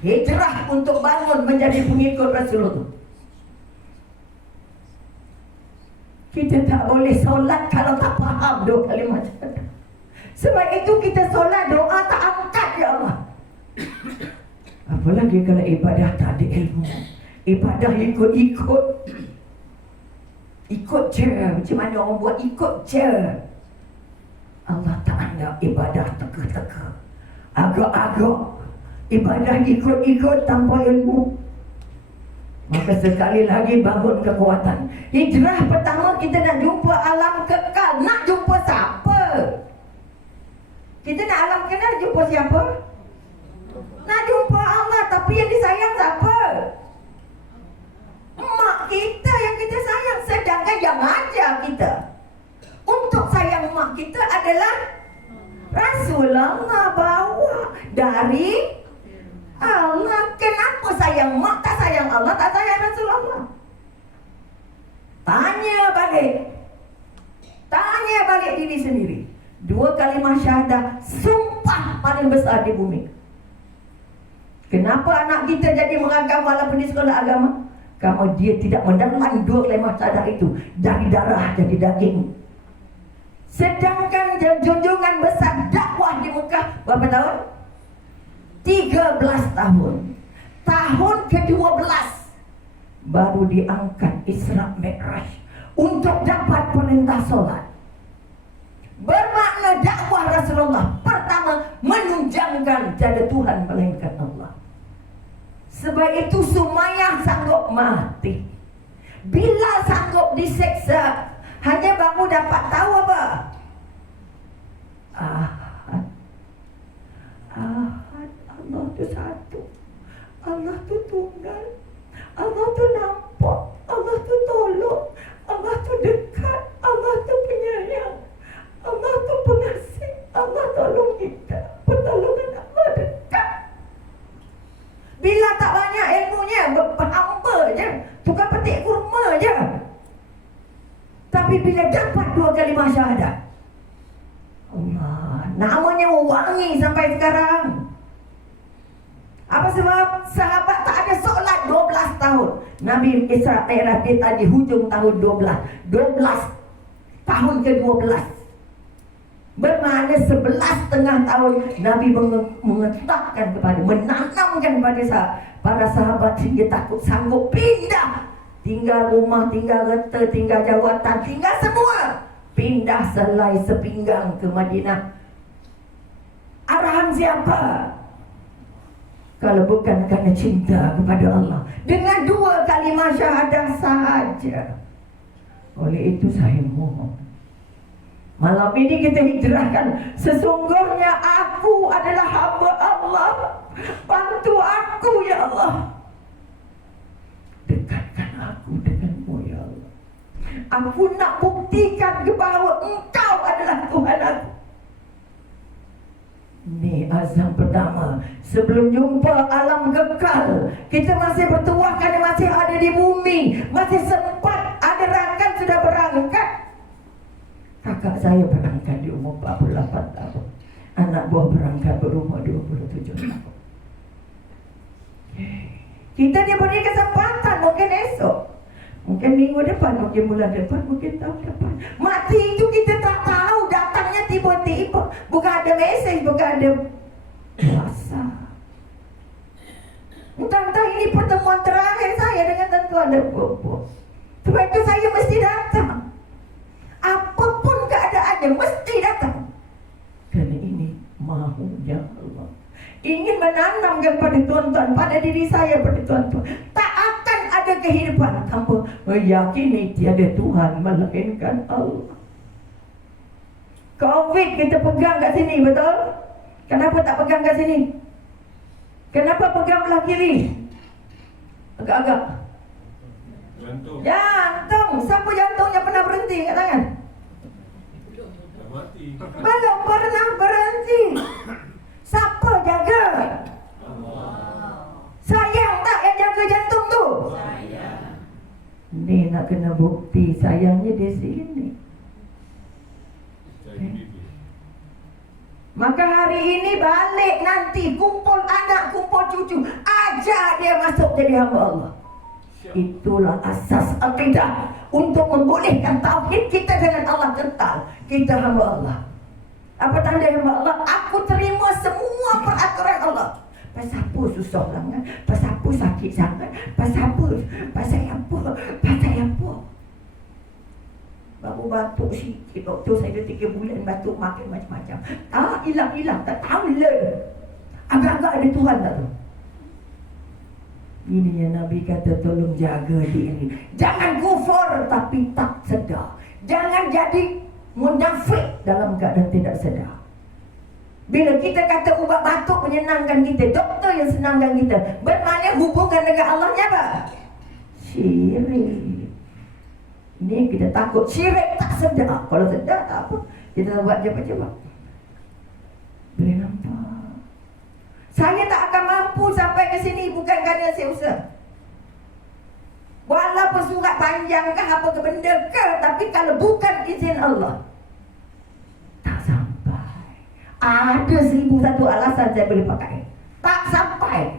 Hijrah untuk bangun menjadi pengikut Rasulullah. Kita tak boleh solat kalau tak faham 2 kalimah syahadah. Sebab itu kita solat, doa tak angkat ya Allah. Apalagi kalau ibadah tak ada ilmu. Ibadah ikut-ikut. Ikut je. Macam mana orang buat ikut je. Allah tak anggap ibadah teka-teka, agak-agak. Ibadah ikut-ikut tanpa ilmu. Maka sekali lagi bangun kekuatan. Hijrah pertama kita nak jumpa alam kekal. Nak jumpa siapa? Kita nak alam kekal, jumpa siapa? Nak jumpa Allah. Tapi yang disayang siapa? Mak kita yang kita sayang. Sedangkan yang ajar kita untuk sayang mak kita adalah Rasulullah bawa dari Allah. Kenapa sayang mak tak sayang Allah, tak sayang Rasulullah? Tanya balik diri sendiri. 2 kalimah syahadah sumpah paling besar di bumi. Kenapa anak kita jadi meragam walaupun di sekolah agama? Kalau dia tidak menelan 2 kalimah syahadah itu dari darah jadi daging. Sedangkan junjungan besar dakwah di Mekah berapa tahun? 13 tahun. Tahun ke-12 baru diangkat Isra Mi'raj untuk dapat perintah solat. Bermakna dakwah Rasulullah pertama menunjangkan tiada Tuhan melainkan Allah. Sebab itu Sumayyah sanggup mati. Bila sanggup diseksa, hanya baru dapat tahu apa? Ahad. Allah tu satu. Allah tu tunggal. Allah tu nampak. Allah tu tolong. Allah tu dekat. Allah tu penyayang. Allah tu pengasih. Allah tolong kita. Pertolongan Allah dekat. Bila tak banyak ilmunya, berhamba je, tukar petik kurma je. Tapi bila dapat 2 kalimah syahadah, Allah, namanya wangi sampai sekarang. Apa sebab? Sahabat tak ada solat 12 tahun. Nabi Isra Mi'raj dia di hujung tahun 12. 12 tahun ke-12. Bermakna 11,5 tahun Nabi mengetakkan kepada, menanamkan kepada para sahabat sehingga takut sanggup pindah. Tinggal rumah, tinggal reta, tinggal jawatan, tinggal semua. pindah selai sepinggang ke Madinah. Arahan siapa? Kalau bukan karena cinta kepada Allah. Dengan 2 kalimah syahadah sahaja. Oleh itu saya mohon, malam ini kita hijrahkan. Sesungguhnya aku adalah hamba Allah. Bantu aku ya Allah. Dekatkan aku denganmu ya Allah. Aku nak buktikan bahawa Engkau adalah Tuhan aku. Ini azam pertama. Sebelum jumpa alam kekal, kita masih bertuah kerana masih ada di bumi, masih sempat ada rakan sudah berangkat. Kakak saya berangkat di umur 48 tahun. Anak buah berangkat berumur 27 tahun. Kita diberi kesempatan, mungkin esok, mungkin minggu depan, mungkin bulan depan, mungkin tahun depan. Mati itu kita tak tahu, datangnya tiba-tiba. Bukan ada mesej, bukan ada puasa. Entah-entah ini pertemuan terakhir saya dengan tuan dan puan. Sebab itu saya mesti datang. Apapun keadaannya, mesti datang. Kerana ini mahunya Allah. Ingin menanamkan pada tuan-tuan, pada diri saya, pada tuan-tuan, tak akan ada kehidupan tanpa meyakini tiada Tuhan melainkan Allah. Covid kita pegang kat sini, betul? Kenapa tak pegang kat sini? Kenapa pegang belah kiri? Agak-agak Jantung. jantung. Siapa jantungnya pernah berhenti kat tangan? Dah mati. Belum pernah berhenti. Siapa jaga? Sayang tak yang jaga jantung tu? Ni nak kena bukti sayangnya di sini. Cari bibi. Maka hari ini balik nanti, kumpul anak, kumpul cucu, ajar dia masuk jadi hamba Allah. Itulah asas akidah untuk membolehkan tauhid kita dengan Allah kental. Kita hamba Allah. Apa tanda hamba Allah? Aku terima semua peraturan Allah. Pasal apa susah sangat? Pasal apa sakit sangat? Pasal apa? Pasal apa? Pasal apa? Baru batuk sikit. Doktor saya 3 bulan batuk makin macam-macam. Tak hilang-hilang. Tak tahu lah. Agak-agak ada Tuhan tak tu? Ini yang Nabi kata tolong jaga diri. Jangan kufur tapi tak sedar. Jangan jadi munafik dalam keadaan tidak sedar. Bila kita kata ubat batuk menyenangkan kita, doktor yang senangkan kita, bermakna hubungan dengan Allahnya apa? Syirik. Ini kita takut syirik tak sedar. Kalau sedar tak apa, kita buat cepat-cepat. Boleh nampak? Saya tak akan mampu sampai ke sini bukan kerana saya usaha. Walaupun surat panjang ke apa ke benda ke, tapi kalau bukan izin Allah, tak sampai. Ada 1001 alasan saya boleh pakai. Tak sampai.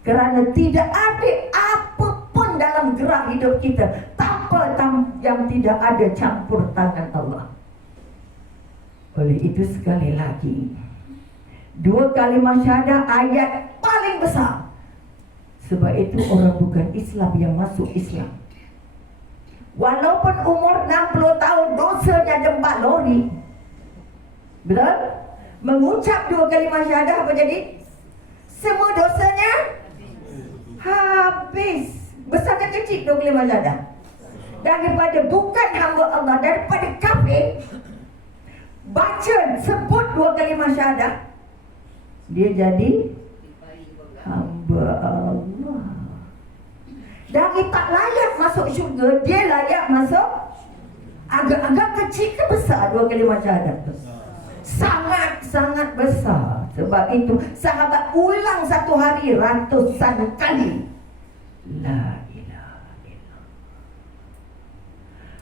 Kerana tidak ada apapun dalam gerak hidup kita tanpa yang tidak ada campur tangan Allah. Oleh itu sekali lagi, 2 kalimah syahadah ayat paling besar. Sebab itu orang bukan Islam yang masuk Islam. Walaupun umur 60 tahun dosanya jembat lori. Betul? Mengucap 2 kalimah syahadah apa jadi? Semua dosanya habis. Besar ke kecil 2 kalimah syahadah? Daripada bukan hamba Allah, daripada kafir, baca sebut 2 kalimah syahadah, dia jadi hamba Allah. Dari tak layak masuk syurga, dia layak masuk. Agak-agak kecil ke besar 2 kalimah syahadah tu? Sangat-sangat besar. Sebab itu sahabat ulang satu hari ratusan kali La ilaha illallah.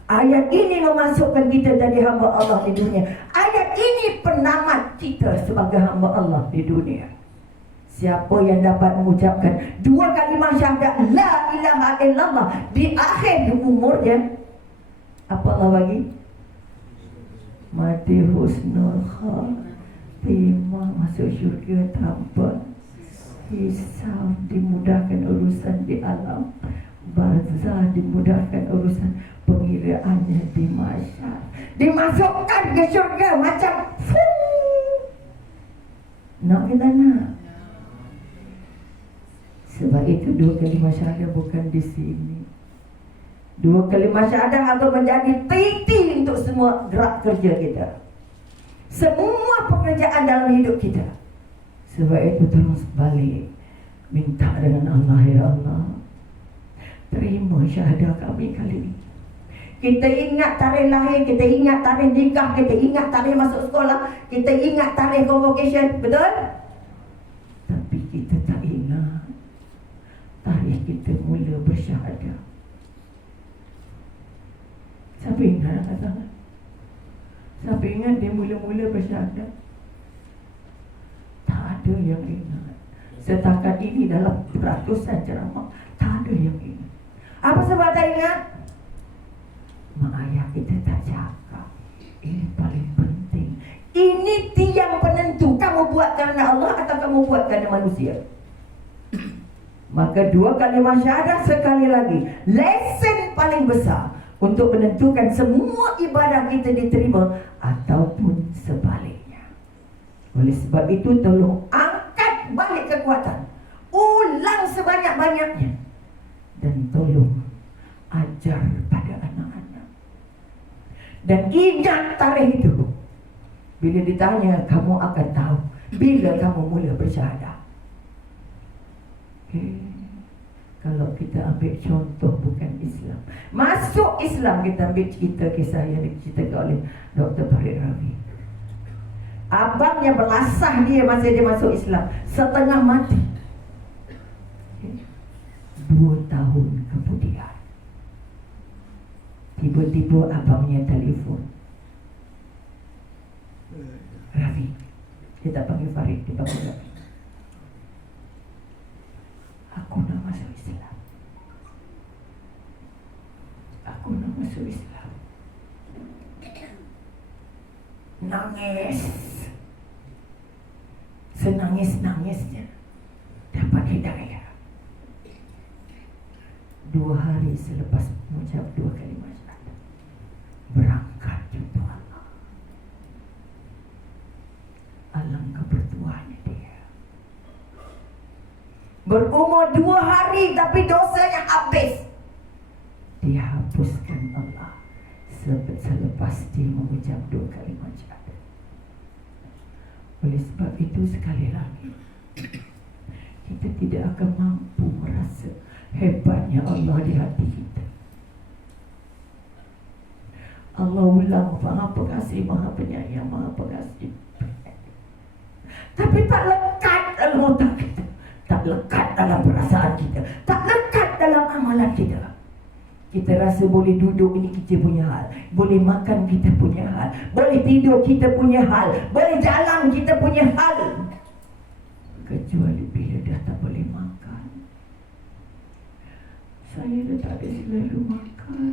Ayat ini memasukkan kita jadi hamba Allah di dunia. Ayat ini penamat kita sebagai hamba Allah di dunia. Siapa yang dapat mengucapkan 2 kalimah syahadat La ilaha illallah di akhir umurnya, apa Allah bagi? Mati husnul khatimah, masuk syurga tanpa hisab, dimudahkan urusan di alam barzah, dimudahkan urusan pengiriman kegembiraannya di masyarakat, dimasukkan ke syurga macam nak kita nak. Sebab itu 2 kalimah syahadah bukan di sini. 2 kalimah syahadah akan menjadi titi untuk semua gerak kerja kita, semua pekerjaan dalam hidup kita. Sebab itu terus balik minta dengan Allah, ya Allah, terima syahadah kami kali ini. Kita ingat tarikh lahir, kita ingat tarikh nikah, kita ingat tarikh masuk sekolah, kita ingat tarikh convocation, betul? Tapi kita tak ingat tarikh kita mula bersyahadah. Siapa ingat angkat tangan? Siapa ingat dia mula-mula bersyahadah? Tak ada yang ingat. Setakat ini dalam ratusan ceramah, tak ada yang ingat. Apa sebab tak ingat? Mak ayah kita tak cakap. Ini paling penting. Ini tiang penentu. Kamu buat kerana Allah atau kamu buat kerana manusia? Maka 2 kalimah syahadah sekali lagi, lesson paling besar untuk menentukan semua ibadah kita diterima ataupun sebaliknya. Oleh sebab itu tolong angkat balik kekuatan, ulang sebanyak-banyaknya, dan tolong ajar pada anak-anak. Dan ingat tarikh itu. Bila ditanya, kamu akan tahu bila kamu mula bersyahadah. Okay. Kalau kita ambil contoh bukan Islam, masuk Islam, kita ambil cerita kisah yang diceritakan oleh Dr. Farid Ravi. Abangnya belasah dia masa dia masuk Islam, setengah mati. 2 tahun kemudian tiba-tiba abangnya telefon, Ravi, dia tak panggil Farid, dia panggil Ravi, aku nak masuk Islam. Aku nak masuk Islam. Nangis. Senangis-nangisnya dapat hidayah. 2 hari selepas mengucap 2 kalimah syahadah, berangkat jumpa Allah. Alangkah bertuahnya dia. Berumur 2 hari tapi dosanya habis. Dihapuskan Allah selepas dia mengucap 2 kalimah syahadah. Oleh sebab itu sekali lagi, kita tidak akan mampu merasa hebatnya Allah di hati kita. Allah ulang, Maha Pengasih, Maha Penyayang, Maha Pengasih. Tapi tak lekat dalam otak kita, tak lekat dalam perasaan kita, tak lekat dalam amalan kita. Kita rasa boleh duduk, ini kita punya hal, boleh makan, kita punya hal, boleh tidur, kita punya hal, boleh jalan, kita punya hal. Kecuali bila dah tak boleh makan. Saya dah tak ada selalu makan.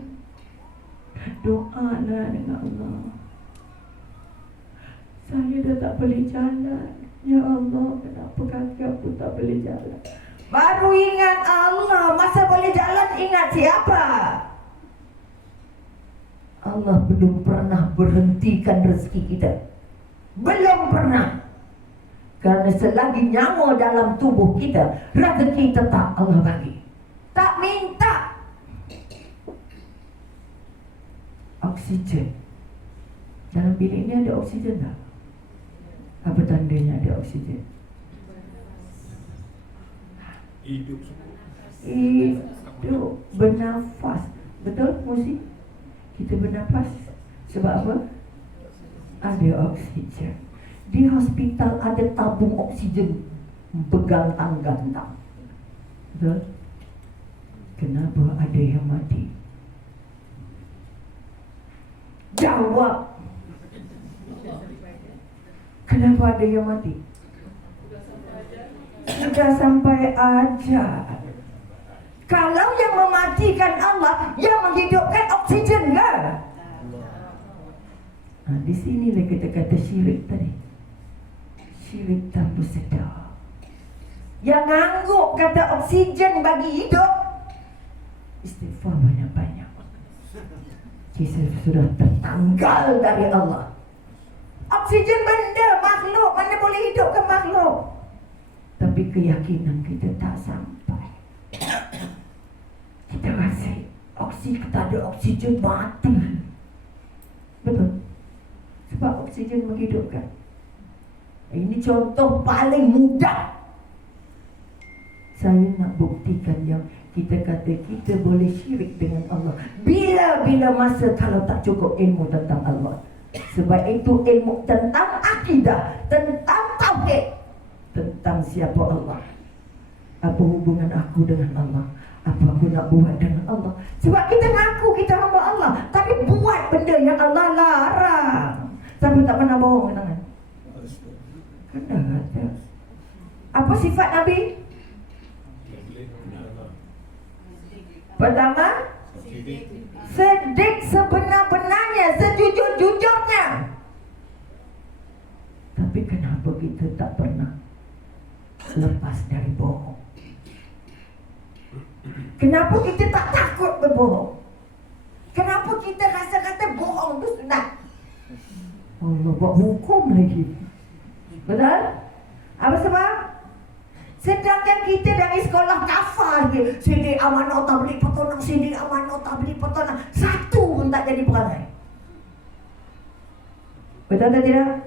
Doalah dengan Allah. Saya dah tak boleh jalan. Ya Allah, kenapa kaki aku tak boleh jalan? Baru ingat Allah. Masa boleh jalan, ingat siapa? Allah belum pernah berhentikan rezeki kita. Belum pernah. Karena selagi nyawa dalam tubuh kita, rezeki tetap Allah bagi. Tak minta. Oksigen. Dalam bilik ini ada oksigen tak? Apa tandanya ada oksigen? Hidup semua. Hidup, bernafas. Betul Musi? Kita bernafas. Sebab apa? Ada oksigen. Di hospital ada tabung oksigen bergantang-gantang. Betul? Kenapa ada yang mati? Jawab. Kenapa ada yang mati? Sudah sampai ajal. Kalau yang mematikan Allah, yang menghidupkan oksigen kan? Nah, di sinilah kita kata syirik tadi. Syirik tanpa sedar. Yang ngangguk kata oksigen bagi hidup, istighfar banyak-banyak. kita sudah tertanggal dari Allah. Oksigen benda makhluk, mana boleh hidupkan makhluk. Tapi keyakinan kita tak sampai. Kita rasa kita ada oksigen mati. Betul. Sebab oksigen menghidupkan. Ini contoh paling mudah. Saya nak buktikan yang kita kata kita boleh syirik dengan Allah. Bila-bila masa kalau tak cukup ilmu tentang Allah. Sebab itu ilmu tentang akidah, tentang tauhid, tentang siapa Allah. Apa hubungan aku dengan Allah? Apa aku nak buat dengan Allah? Sebab kita ngaku kita hamba Allah, tapi buat benda yang Allah larang. Siapa tak pernah bohong tangan? Kena ada. Apa sifat Nabi? Pertama, sedik sebenar-benarnya, sejujur-jujurnya. Tapi kenapa kita tak pernah lepas dari bohong? Kenapa kita tak takut berbohong? Kenapa kita rasa kata bohong tu sunat? Allah buat hukum lagi. Betul? Apa sebab? Sedangkan kita dari sekolah kafar je, sidik amanah tak beli petonang, sidik amanah tak beli petonang, satu pun tak jadi perangai. Betul atau tidak?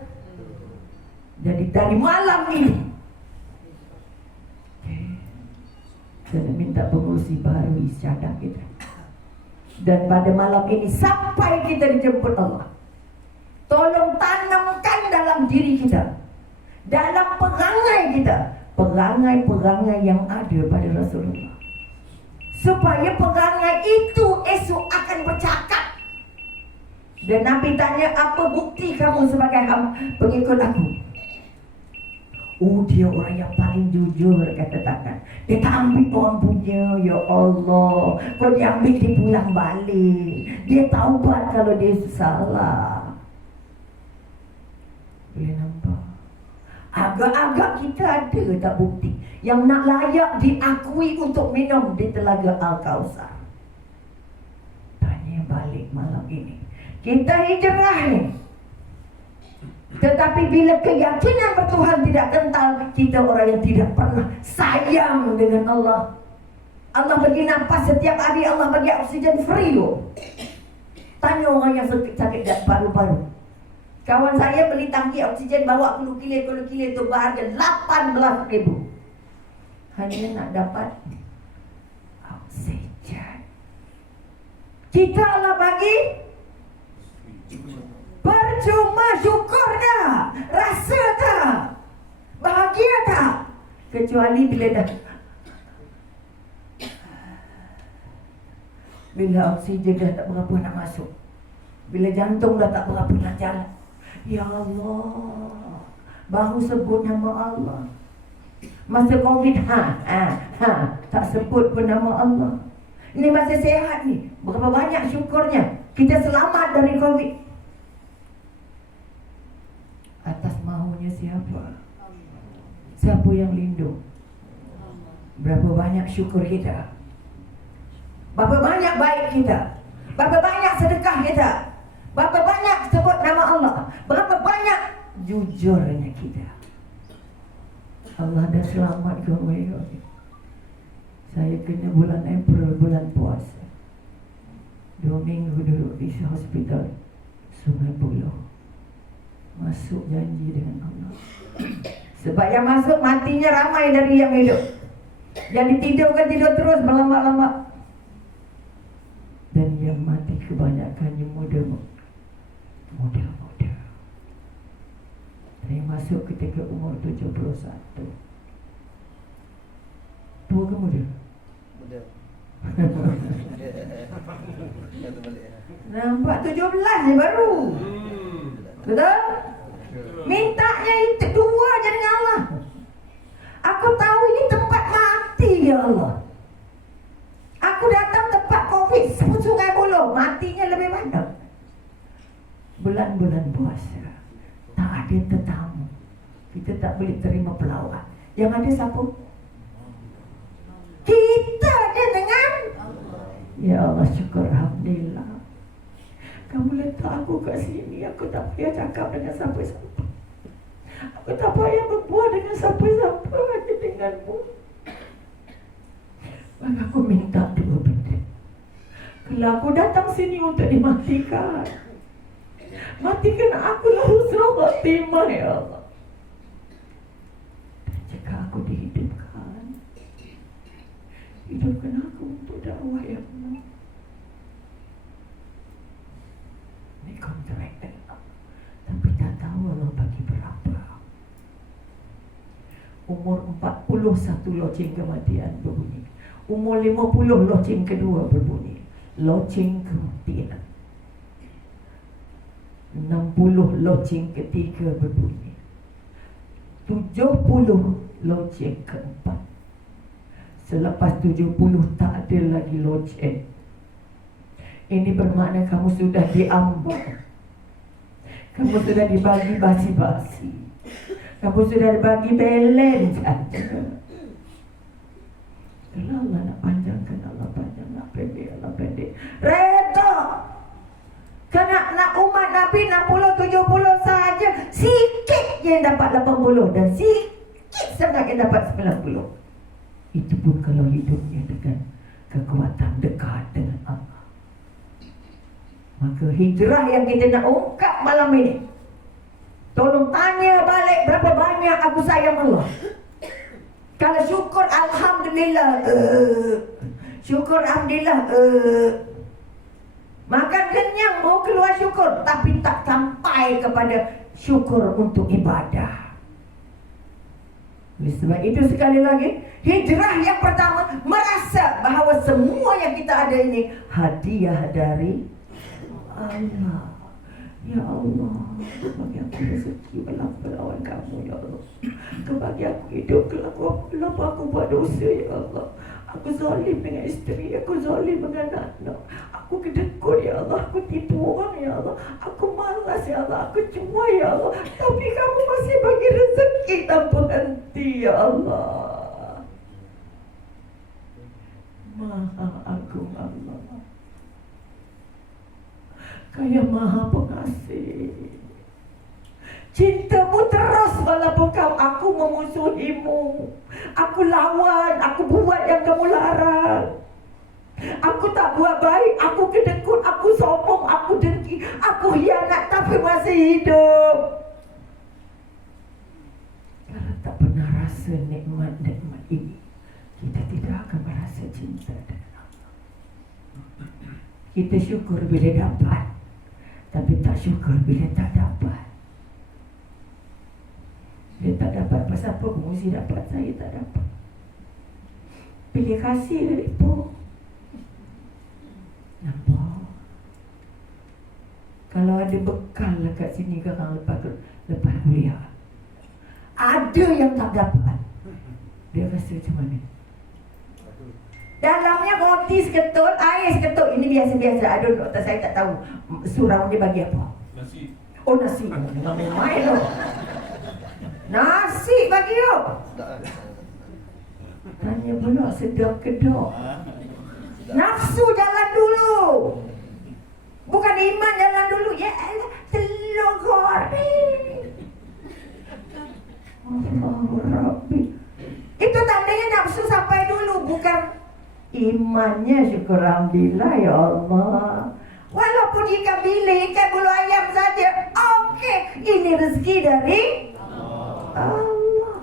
Jadi dari malam ini saya minta pengurusi baru isyadah kita. Dan pada malam ini sampai kita dijemput Allah, tolong tanamkan dalam diri kita, dalam perangai kita, perangai-perangai yang ada pada Rasulullah, supaya perangai itu esok akan bercakap. Dan Nabi tanya, apa bukti kamu sebagai pengikut aku? Oh, dia orang yang paling jujur, kata takkan. Dia tak ambil orang punya, ya Allah. Kalau dia ambil, dia pulang balik. Dia taubat kalau dia salah. Boleh nampak? Agak-agak kita ada tak bukti yang nak layak diakui untuk minum di telaga Al-Kausar. Tanya balik malam ini. Kita hijrah ni. Tetapi bila keyakinan bertuhan tidak kental, kita orang yang tidak pernah sayang dengan Allah. Allah bagi nafas setiap hari, Allah bagi oksigen free loh. Tanya orang yang sakit paru-paru. Kawan saya beli tangki oksigen, bawa kilo-kilo tu berharga 18,000. Hanya nak dapat oksigen. Kita Allah bagi percuma, syukur tak? Rasa tak? Bahagia tak? Kecuali bila oksigen dah tak berapa nak masuk, bila jantung dah tak berapa nak jalan. Ya Allah, baru sebut nama Allah. Masa COVID, tak sebut pun nama Allah. Ini masa sehat ni, berapa banyak syukurnya kita selamat dari COVID. Atas mahunya siapa? Siapa yang lindung? Berapa banyak syukur kita? Berapa banyak baik kita? Berapa banyak sedekah kita? Berapa banyak sebut nama Allah? Berapa banyak jujurnya kita? Allah dah selamatkan mereka. Saya kena bulan April, bulan puasa. 2 minggu duduk di hospital Sungai Buloh. Masuk janji dengan Allah. Sebab yang masuk matinya ramai dari yang hidup. Yang ditidurkan tidur terus berlama-lama. Dan yang mati kebanyakannya muda-muda. Saya masuk ketika umur 71. Tua ke muda? Muda. Nampak 17 je baru. Betul? Mintanya itu 2 je dengan Allah. Aku tahu ini tempat mati, ya Allah. Aku datang tempat COVID Sungai Buloh, matinya lebih banyak. Bulan-bulan puasa, tak ada tetamu. Kita tak boleh terima pelawat. Yang ada siapa? Kita je dengan Allah. Ya Allah, syukur, alhamdulillah. aku kat sini, aku tak payah cakap dengan siapa-siapa. Aku tak payah berbual dengan siapa-siapa hanya denganmu. Maka aku minta dua benda. Kalau aku datang sini untuk dimatikan, matikan aku lah husnul khatimah ya Allah. Dan jika aku dihidupkan, hidupkan aku untuk dakwah ya Allah. Ini kontrak Allah, tapi tak tahu Allah bagi berapa. Umur 41 loceng kematian berbunyi. Umur 50 loceng kedua berbunyi. Loceng kematian. 60 loceng ketiga berbunyi. 70 loceng keempat. Selepas 70 tak ada lagi loceng. Ini bermakna kamu sudah diambil. Kamu sudah dibagi basi-basi. Kamu sudah dibagi balance saja. Kalau Allah nak panjangkan, Allah panjang. Nak pendek, Allah pendek. Reda. Kerana nak umat Nabi 60-70 saja, sikit yang dapat 80 dan sikit sangat yang dapat 90. Itu pun kalau hidupnya dengan kekuatan dekat dengan Allah. Maka hijrah yang kita nak ungkap malam ini, tolong tanya balik berapa banyak aku sayang Allah. Kalau syukur Alhamdulillah, syukur Alhamdulillah, makan kenyang mau keluar syukur, tapi tak sampai kepada syukur untuk ibadah. Oleh sebab itu sekali lagi, hijrah yang pertama merasa bahawa semua yang kita ada ini hadiah dari Allah. Ya Allah, bagi aku rezeki melawan kamu ya Allah. Bagi aku hidup kalau aku buat dosa ya Allah. Aku zalim dengan isteri, aku zalim dengan anak. Aku kedekut ya Allah, aku tipu orang ya Allah. Aku malas ya Allah, aku cuma ya Allah. Tapi kamu masih bagi rezeki tanpa henti ya Allah. Maha agung Allah, Kaya maha pengasih. Cintamu terus walaupun aku memusuhimu. Aku lawan, aku buat yang kamu larang. Aku tak buat baik, aku kedekut, aku sombong, aku dengki, aku hianat, tapi masih hidup. Kalau tak pernah rasa nikmat-nikmat ini, kita tidak akan merasa cinta dengan Allah. Kita syukur bila dapat, tapi tak syukur bila tak dapat. Bila tak dapat, pasal apa aku mesti dapat? Saya tak dapat. Pilih kasih dari pun. Nampak? Kalau ada bekal dekat sini korang lepas kuliah, ada yang tak dapat, dia rasa macam mana? Dalamnya roti seketul, air seketul. Ini biasa-biasa. Aduh, doktor saya tak tahu surau dia bagi apa. Nasi. Oh, nasi. Jangan main loh. Nasi bagi yo. Tanya pula sedap ke dok. Nafsu jalan dulu, bukan iman jalan dulu. Ya Allah, telur goreng. Allahu Rabbi. Itu tandanya nafsu sampai dulu, bukan imannya. Syukur Alhamdulillah ya Allah. Walaupun ikan bilik, ikan bulu ayam saja, okey, ini rezeki dari Allah.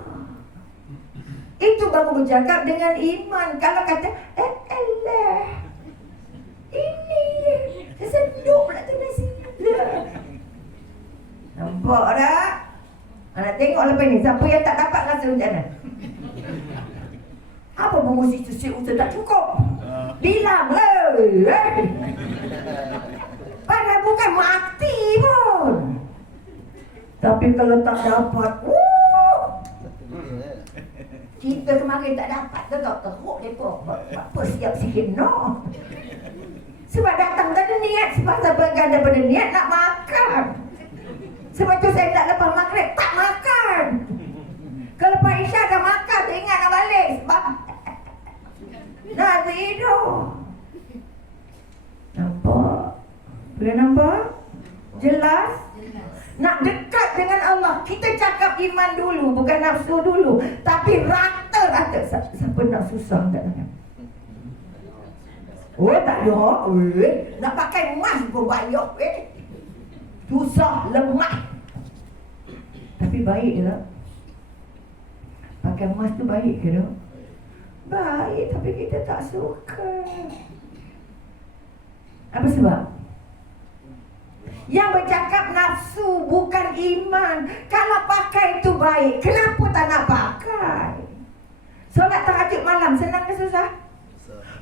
Itu baru bercakap dengan iman. Kalau kata Allah, ini senduk pula tu nasi. Nampak tak? Nak tengok lepas ni siapa yang tak dapat rasa macam mana? Apa mengusi si usaha tak cukup? Bilang lah. Padahal bukan mati pun. Tapi kalau tak dapat, kita kemarin tak dapat, tak teruk mereka. Apa siap sikit no. Sebab datang tak ada niat, sebab sebagian daripada niat nak makan. Sebab tu saya tak lepas maghrib, tak makan. Kalau Pak Isya dah makan, tak ingat nak balik. Sebab nak tidur. Nampak? Boleh nampak? Jelas? Nak dekat dengan Allah, kita cakap iman dulu, bukan nafsu dulu. Tapi rata-rata siapa nak susah tak nak? Oh tak ada. Nak pakai emas pun bayar. Susah, lemah. Tapi baik tak? Pakai emas tu baik ke tak? Baik, tapi kita tak suka. Apa sebab? Yang bercakap nafsu bukan iman. Kalau pakai itu baik, kenapa tak nak pakai? Solat tahajud malam senang ke susah?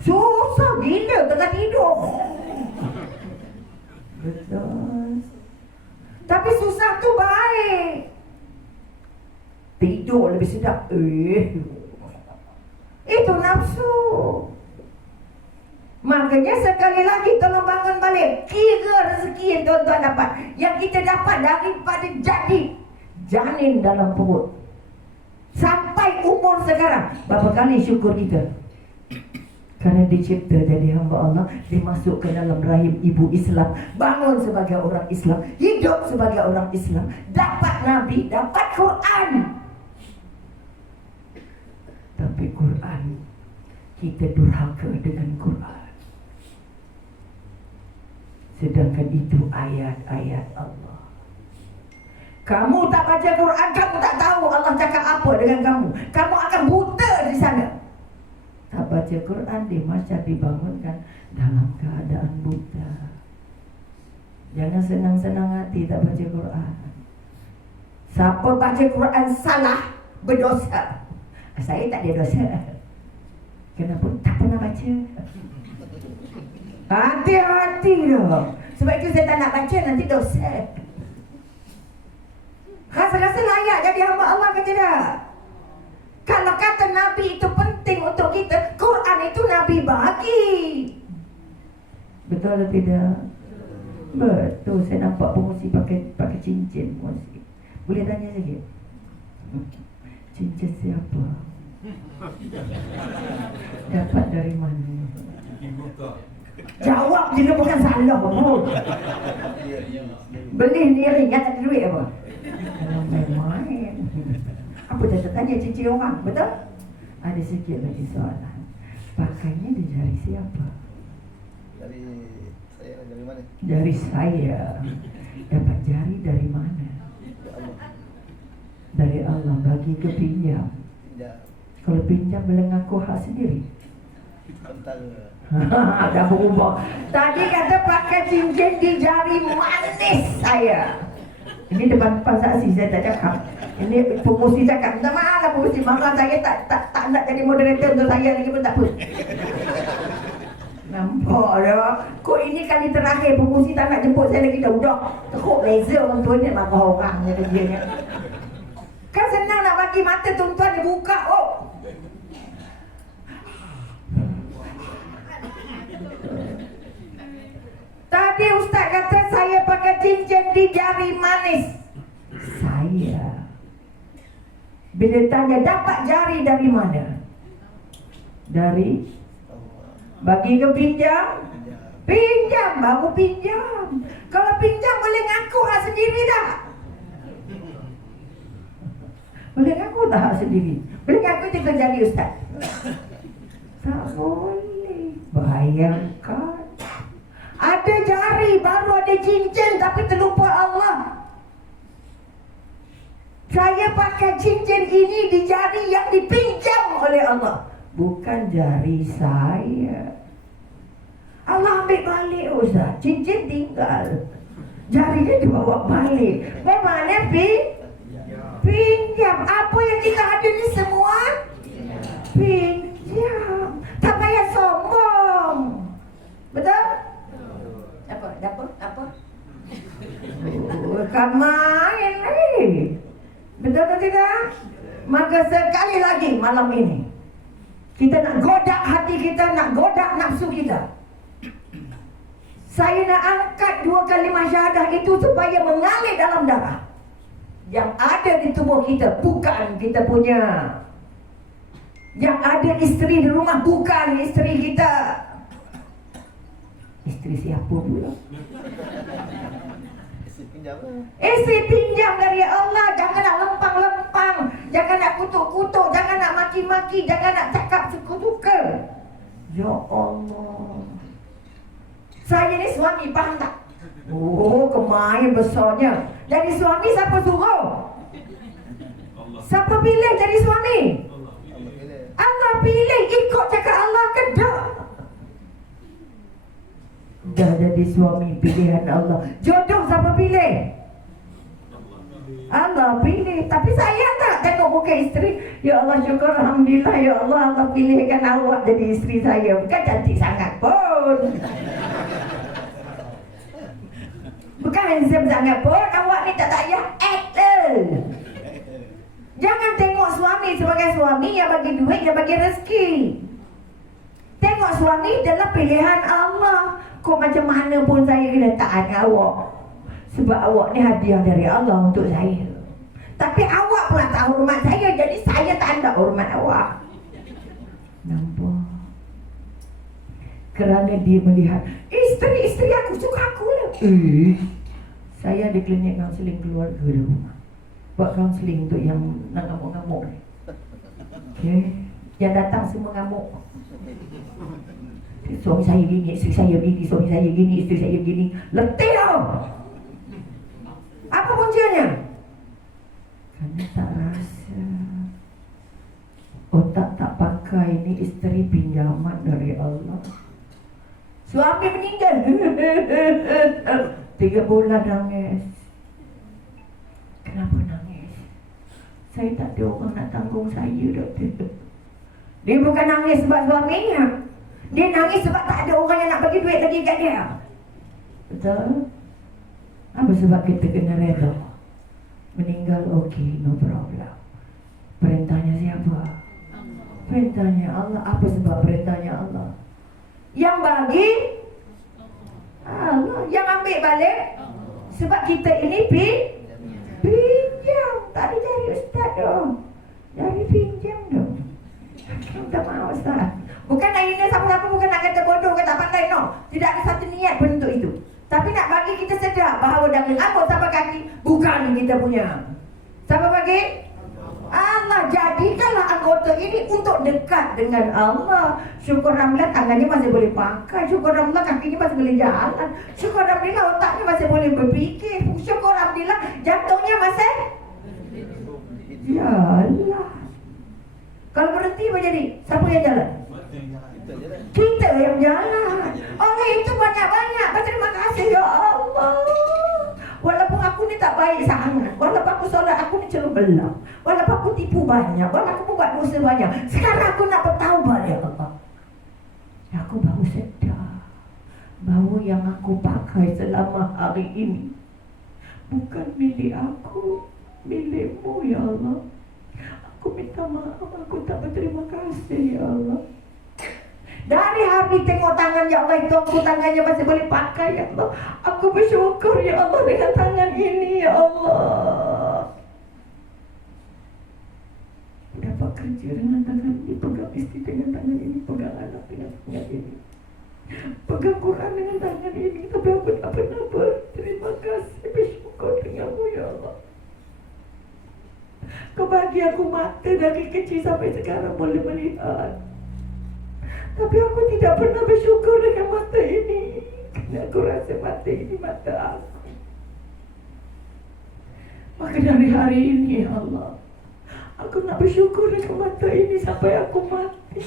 Susah gila, tengah tidur. Betul. Tapi susah tu baik. Tidur lebih sedap. Itu nafsu. Makanya sekali lagi tolong bangun balik. Kira rezeki yang tuan-tuan dapat. Yang kita dapat daripada jadi janin dalam perut. Sampai umur sekarang. Berapa kali syukur kita? Kerana dicipta jadi hamba Allah, dimasuk ke dalam rahim ibu Islam, bangun sebagai orang Islam, hidup sebagai orang Islam, dapat Nabi, dapat Quran. Tapi Quran, kita durhaka dengan Quran. Sedangkan itu ayat-ayat Allah. Kamu tak baca Quran, kamu tak tahu Allah cakap apa dengan kamu. Kamu akan buta di sana. Tak baca Quran, dimasyad, dibangunkan dalam keadaan buta. Jangan senang-senang hati tak baca Quran. Siapa baca Quran salah, berdosa. Saya tak ada dosa. Kenapa? Tak pernah baca. Hati-hati dah. Sebab itu saya tak nak baca, nanti dosa. Rasa-rasa layak jadi hamba Allah ke tidak? Kalau kata Nabi itu penting untuk kita, Quran itu Nabi bagi. Betul atau tidak? Betul. Saya nampak pengusi pakai cincin pengusi. Boleh tanya sikit? Cincin siapa? Dapat dari mana? Ibu tak. Jawab je, bukan salah pun. Beli sendiri, kan tak ada duit apa? Kalau main-main. Apa tak tanya cincin orang, betul? Ada sikit lagi soalan. Pakainya di jari siapa? Dari saya, dari mana? Dari saya. Dapat jari dari mana? Dari Allah, bagi ke pinjam. Kalau pinjam boleh ngaku hak sendiri. Antara Dah berubah. Tadi kata pakai cincin di jari manis saya. Ini depan saksi, saya tak cakap. Ini pengusi cakap. Minta maaf lah pengusi, marah saya tak nak jadi moderator untuk saya lagi pun tak apa. Nampak dah. Kok ini kali terakhir pengusi tak nak jemput saya lagi dah. Udah teruk laser orang tua ni, marah orang kata dia ni. Kan senang nak bagi mata tuan-tuan dia buka. Oh, tadi Ustaz kata saya pakai cincin di jari manis. Saya. Bila tanya dapat jari dari mana? Dari bagi ke pinjam? Pinjam, baru pinjam. Kalau pinjam boleh ngaku hak sendiri tak? Boleh ngaku tak hak sendiri? Boleh ngaku kita jadi Ustaz? Tak boleh. Bayangkan. Ada jari, baru ada cincin, tapi terlupa Allah. Saya pakai cincin ini di jari yang dipinjam oleh Allah, bukan jari saya. Allah ambil balik Ustaz, cincin tinggal, jarinya dibawa balik. Bagaimana pinjam? Apa yang kita ada ni semua pinjam. Tak payah sombong. Betul? Apa? Bukan main ni. Betul atau tidak? Maka sekali lagi malam ini kita nak godak hati kita, nak godak nafsu kita. Saya nak angkat 2 kalimah syahadah itu supaya mengalir dalam darah yang ada di tubuh kita, bukan kita punya. Yang ada isteri di rumah, bukan isteri kita. Isteri siapa pula? Isi pinjam lah. Isteri pinjam dari Allah. Jangan nak lempang-lempang, jangan nak kutuk-kutuk, jangan nak maki-maki, jangan nak cakap suka-suka. Ya Allah, saya ni suami, faham tak? Oh, kemain besarnya. Jadi suami siapa suruh? Siapa pilih jadi suami? Allah Allah pilih. Allah pilih. Ikut cakap Allah ke tak? Dah jadi suami pilihan Allah. Jodoh siapa pilih? Allah pilih. Tapi saya tak tengok muka isteri. Ya Allah, syukur Alhamdulillah. Ya Allah, Allah pilihkan awak jadi isteri saya. Bukan cantik sangat pun, bukan handsome sangat pun. Awak ni tak payah act lah. Jangan tengok suami sebagai suami yang bagi duit, yang bagi rezeki. Tengok suami adalah pilihan Allah. Kok macam mana pun saya kena taat dengan awak, sebab awak ni hadiah dari Allah untuk saya. Tapi awak pula tak hormat saya, jadi saya tak ada hormat awak. Nampak? Kerana dia melihat isteri aku suka aku lah. Saya di klinik kaunseling keluarga dulu, buat kaunseling untuk yang nak ngamuk-ngamuk. Okay. Yang datang semua ngamuk. Suami saya gini, isteri saya gini, suami saya gini, isteri saya gini. Letih tau. Apa puncanya? Kerana tak rasa. Otak tak pakai. Ini isteri pinjaman dari Allah. Suami meninggal. 3 bulan nangis. Kenapa nangis? Saya tak ada orang nak tanggung saya, doktor. Dia bukan nangis sebab suaminya. Dia nangis sebab tak ada orang yang nak bagi duit lagi kat dia. Betul? Apa sebab kita kena reda? Meninggal, okey, no problem. Perintahnya siapa? Perintahnya Allah. Apa sebab perintahnya Allah? Yang bagi Allah. Yang ambil balik sebab kita ini pinjam. Tak ada cari ustaz dong. Cari pinjam dong. Minta maaf ustaz. Bukan akhirnya siapa-siapa bukan nak kata bodoh ke tak pandai, no. Tidak ada satu niat pun untuk itu. Tapi nak bagi kita sedar bahawa dengan apa tapak kaki bukan kita punya. Siapa bagi? Allah. Jadikanlah anggota ini untuk dekat dengan Allah. Syukur Alhamdulillah tangannya masih boleh pakai. Syukur Alhamdulillah kakinya masih boleh jalan. Syukur Alhamdulillah otaknya masih boleh berfikir. Syukur Alhamdulillah jantungnya masih. Ya Allah. Kalau berhenti apa jadi? Siapa yang jalan? Kita yang jalan. Oleh itu banyak-banyak berterima kasih ya Allah. Walaupun aku ni tak baik sangat, walaupun aku solat aku ni celung belah, walaupun aku tipu banyak, walaupun aku buat dosa banyak, sekarang aku nak bertaubat ya Allah. Aku baru sedar bahawa yang aku pakai selama hari ini bukan milik aku, milikmu ya Allah. Aku minta maaf, aku tak berterima kasih ya Allah. Dari hari tengok tangan ya Allah itu, aku tangannya masih boleh pakai ya Allah. Aku bersyukur ya Allah dengan tangan ini ya Allah. Dapat kerja dengan tangan ini, pegang istri dengan tangan ini, pegang anak dengan tangan ini, pegang Quran dengan tangan ini. Tapi aku tak pernah berterima kasih, bersyukur denganmu ya Allah. Kau bagi aku mata dari kecil sampai sekarang boleh melihat. Tapi aku tidak pernah bersyukur dengan mata ini. Kerana aku rasa mata ini mata aku. Maka dari hari ini ya Allah, aku nak bersyukur dengan mata ini sampai aku mati.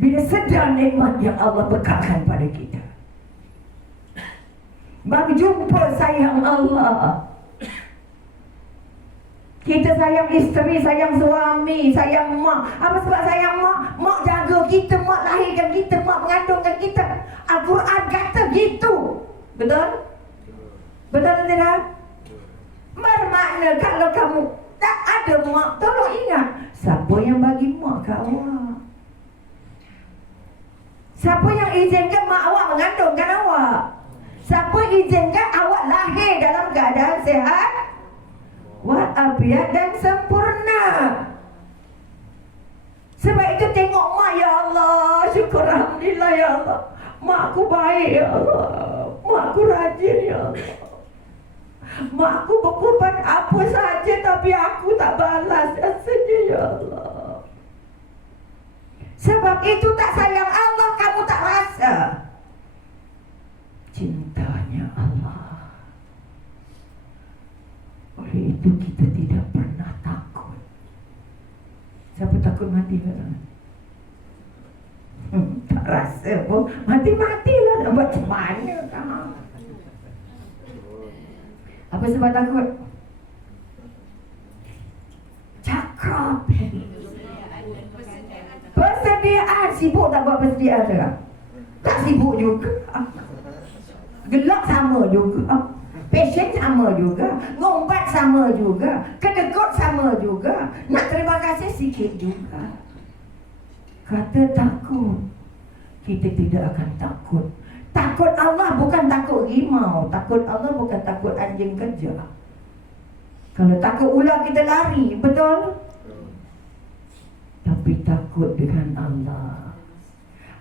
Bila sedar nikmat yang Allah bekalkan pada kita, baru jumpa sayang Allah. Kita sayang isteri, sayang suami, sayang mak. Apa sebab sayang mak? Mak jaga kita, mak lahirkan kita, mak mengandungkan kita. Al-Quran kata gitu. Betul? Betul atau tidak? Bermakna kalau kamu tak ada mak, tolong ingat, siapa yang bagi mak ke awak? Siapa yang izinkan mak awak mengandungkan awak? Siapa izinkan awak lahir dalam keadaan sehat walafiat dan sempurna? Sebab itu tengok mak ya Allah, syukur Alhamdulillah ya Allah. Mak aku baik ya Allah. Mak Makku rajin ya Allah. Makku berkorban apa saja tapi aku tak balas rasanya ya Allah. Sebab itu tak sayang Allah kamu tak rasa cintanya Allah. Oleh itu kita tidak pernah takut. Siapa takut mati kan? Tak rasa pun mati-matilah nak buat macam mana kan? Apa sebab takut? Cakap. Persediaan. Sibuk tak buat persediaan sekarang? Tak sibuk juga. Gelak sama juga. Passion sama juga. Ngombat sama juga. Kedekut sama juga. Nak terima kasih sikit juga. Kata takut, kita tidak akan takut. Takut Allah bukan takut rimau. Takut Allah bukan takut anjing kerja. Kalau takut ular kita lari, betul? Tapi takut dengan Allah.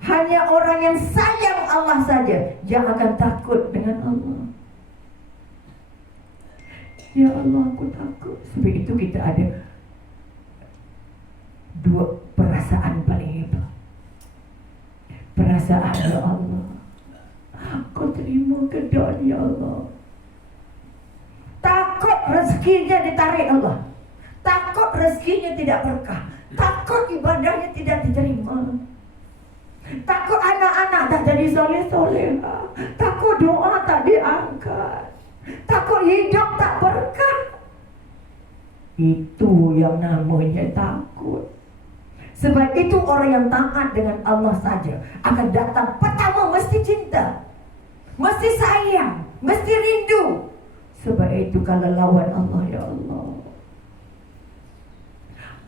Hanya orang yang sayang Allah saja yang akan takut dengan Allah. Ya Allah, aku takut. Sebab itu kita ada dua perasaan paling hebat. Perasaan ya Allah, kau terima keadaan ya Allah. Takut rezekinya ditarik Allah. Takut rezekinya tidak berkah. Takut ibadahnya tidak diterima. Takut anak-anak tak jadi soleh-soleha. Takut doa tak diangkat. Takut hidup tak berkah. Itu yang namanya takut. Sebab itu orang yang taat dengan Allah saja akan datang pertama mesti cinta, mesti sayang, mesti rindu. Sebab itu kalau lawan Allah, ya Allah,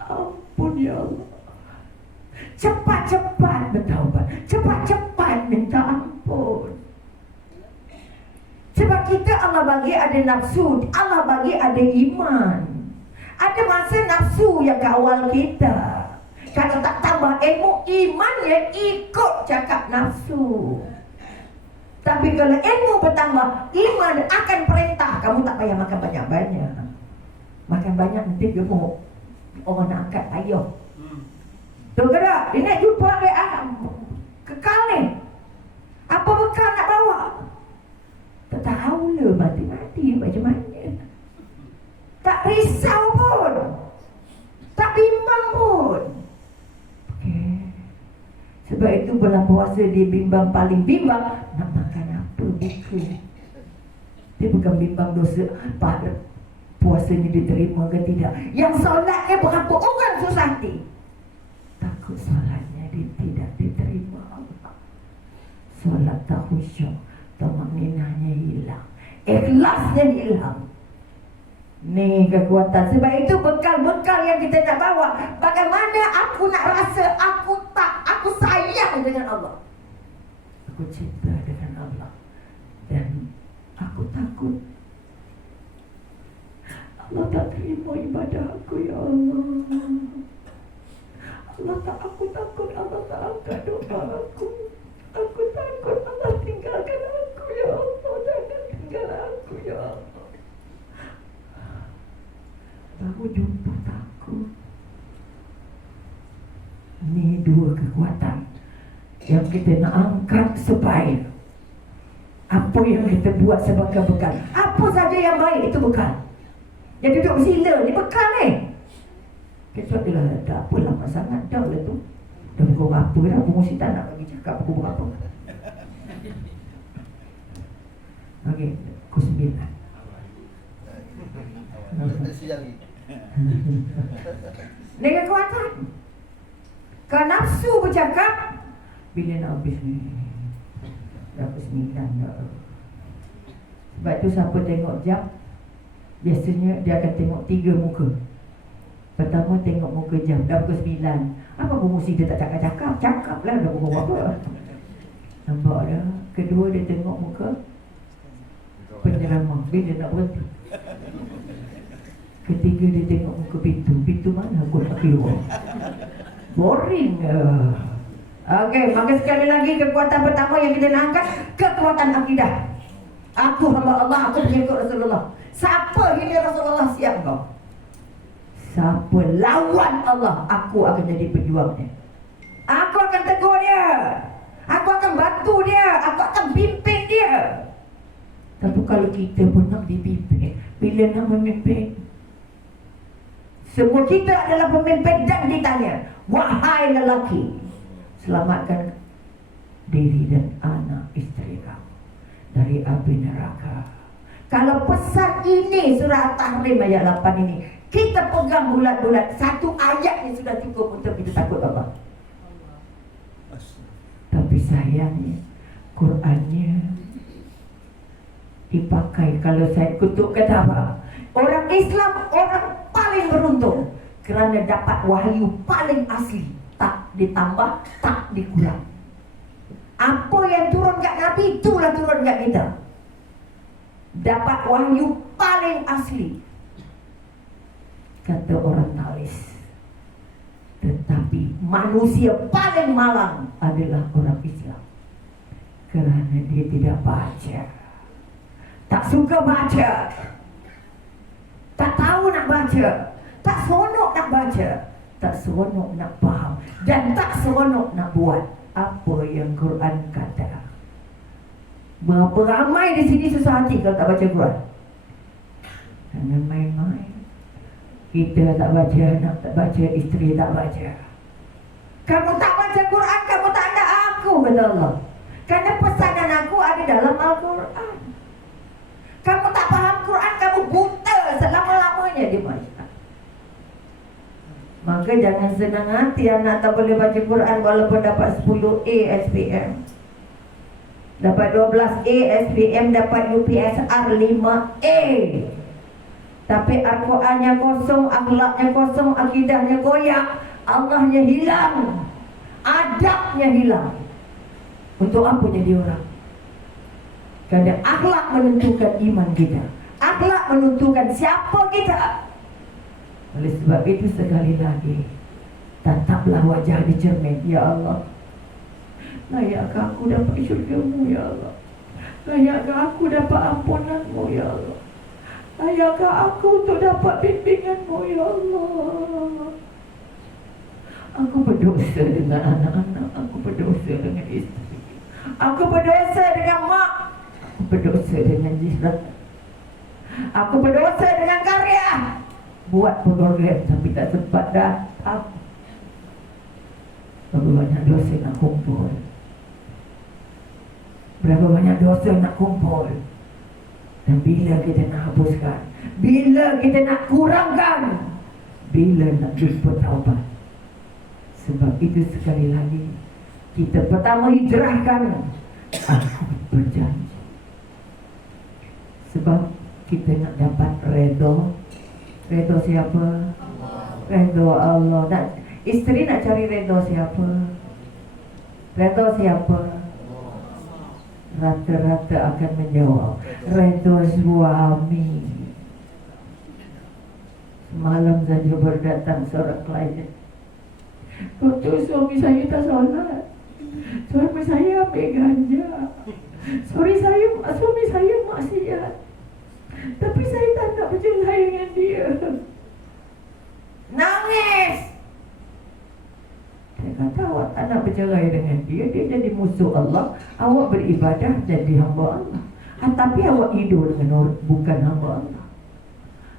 ampun ya Allah, cepat-cepat bertaubat, cepat-cepat minta ampun. Sebab kita Allah bagi ada nafsu, Allah bagi ada iman. Ada masa nafsu yang kawal kita. Kalau tak tambah ilmu, imannya ikut cakap nafsu. Tapi kalau ilmu bertambah, iman akan perintah. Kamu tak payah makan banyak-banyak. Makan banyak nanti gemuk. Orang nak angkat payah. Tuh gerak, dia nak jumpa kekal ni. Apa bekal nak bawa? Tak tahu lah, mati-mati macam mana. Tak risau pun. Tak bimbang pun. Sebab itu bulan puasa dia bimbang, paling bimbang nak makan apa buka. Dia bukan bimbang dosa puasanya diterima ke tidak. Yang solatnya berapa orang susah hati, takut solatnya tidak diterima Allah. Solat tak khusyuk, tamakninahnya hilang, ikhlasnya hilang. Ni kekuatan. Sebab itu bekal-bekal yang kita nak bawa. Bagaimana aku nak rasa aku sayang dengan Allah, aku cinta dengan Allah, dan aku takut Allah tak terima ibadah aku ya Allah. Allah tak, aku takut Allah tak angkat doa aku. Aku takut Allah tinggalkan aku ya Allah. Jangan tinggal aku ya Allah. Baru jumpa takut. Ini dua kekuatan yang kita nak angkat supaya apa yang kita buat sebagai bekal. Apa saja yang baik itu bekal. Yang duduk bersila ni bekal ni. Kita dah tak apa lama sangat dah lah tu. Dah pukul berapa dah? Pengurusi tak nak bagi cakap pukul berapa. Okey, pukul 9. Ni kekuatan. Kalau nafsu bercakap, bila nak habis ni dah pukul 9 dah. Sebab tu siapa tengok jam, biasanya dia akan tengok 3 muka. Pertama tengok muka jam, dah pukul 9. Apa pengurusi dia tak cakap-cakap? Cakap lah dah pukul berapa. Nampak dah. Kedua dia tengok muka penyeramah, bila nak berhenti. Ketiga dia tengok muka pintu. Pintu mana aku nak keluar? Boring. Okey, maka sekali lagi kekuatan pertama yang kita nak angkat, kekuatan akidah. Aku hamba Allah, aku pengikut Rasulullah. Siapa hina Rasulullah, siap kau. Siapa lawan Allah, aku akan jadi pejuangnya. Aku akan tegur dia, aku akan bantu dia, aku akan pimpin dia. Tapi kalau kita pun nak dipimpin, bila nak memimpin? Semua kita adalah pemimpin dan ditanya, wahai lelaki, selamatkan diri dan anak isteri kamu dari api neraka. Kalau pesan ini surah At-Tahrim ayat 8 ini kita pegang bulat-bulat, satu ayat ini sudah cukup untuk kita takut Allah. Tapi sayangnya Qurannya dipakai, kalau saya kutuk kata apa? Orang Islam orang paling beruntung kerana dapat wahyu paling asli, tak ditambah, tak dikurang. Apa yang turun kat Nabi, itulah turun kat kita. Dapat wahyu paling asli, kata orang talis. Tetapi manusia paling malang adalah orang Islam, kerana dia tidak baca, tak suka baca, tak tahu nak baca, tak seronok nak baca, tak seronok nak faham, dan tak seronok nak buat apa yang Quran kata. Berapa ramai di sini susah hati kalau tak baca Quran? Jangan main-main. Kita tak baca, anak tak baca, isteri tak baca. Kamu tak baca Quran, kamu tak ada aku, kata Allah. Kerana pesanan aku ada dalam Al-Quran. Kamu tak faham Quran, kamu buta selama-lamanya di masyarakat. Maka jangan senang hati anak tak boleh baca Quran walaupun dapat 10A SPM, dapat 12A SPM, dapat UPSR 5A. Tapi Al-Qurannya kosong, akhlaknya kosong, akidahnya goyak, Allahnya hilang, adabnya hilang. Untuk apa jadi orang? Kerana akhlak menentukan iman kita, akhlak menentukan siapa kita. Oleh sebab itu sekali lagi, tataplah wajah di cermin. Ya Allah, layakkah aku dapat syurga-Mu ya Allah? Layakkah aku dapat ampunan-Mu ya Allah? Layakkah aku untuk dapat bimbingan-Mu ya Allah? Aku berdosa dengan anak-anak, aku berdosa dengan isteri, aku berdosa dengan mak, aku berdosa dengan jiran, aku berdosa dengan karya. Buat program tapi tak sempat datang. Berapa banyak dosa nak kumpul, berapa banyak dosa nak kumpul. Dan bila kita nak hapuskan, bila kita nak kurangkan, bila nak jumpa taubat. Sebab itu sekali lagi kita pertama hijrahkan, aku berjanji. Sebab kita nak dapat redha. Redha siapa? Redha Allah. Isteri nak cari redha siapa? Redha siapa? Rata-rata akan menjawab redha suami. Semalam saja berdatang seorang klien, "Doktor, suami saya tak solat, suami saya ambil ganja, suami saya maksiat, tapi saya tak nak bercerai dengan dia." Nangis. Saya kata, awak tak nak bercerai dengan dia, dia jadi musuh Allah. Awak beribadah jadi hamba Allah, tapi awak tidur dengan bukan hamba Allah.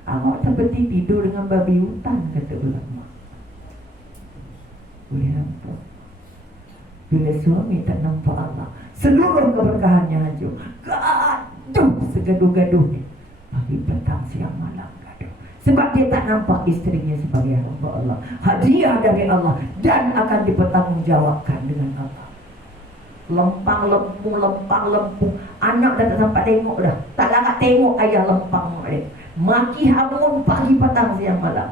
Awak seperti tidur dengan babi hutan, kata ulama. Boleh nampak? Bila suami tak nampak Allah, seluruh keberkahannya hancur. Gaduh, segaduh-gaduh ni. Pagi, petang, siang, malam gaduh. Sebab dia tak nampak isterinya sebagai hamba Allah, hadiah dari Allah, dan akan dipertanggungjawabkan dengan Allah. Lempang lempu, anak dah tak sempat tengok dah, tak larat tengok ayah lempang maki hamun pagi, petang, siang, malam.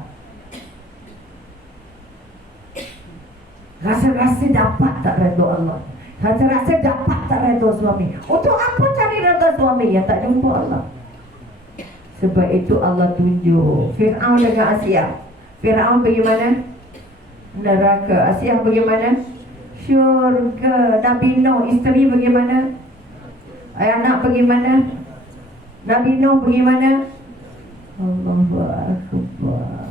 Rasa-rasa dapat tak redha Allah, rasa-rasa dapat tak redha suami. Untuk apa cari redha suami yang tak jumpa Allah? Sebab itu Allah tunjuk Fir'aun dengan Asia. Fir'aun bagaimana? Neraka. Asia bagaimana? Syurga. Nabi Nuh isteri bagaimana? Anak bagaimana? Nabi Nuh pergi mana? Allahu Akbar.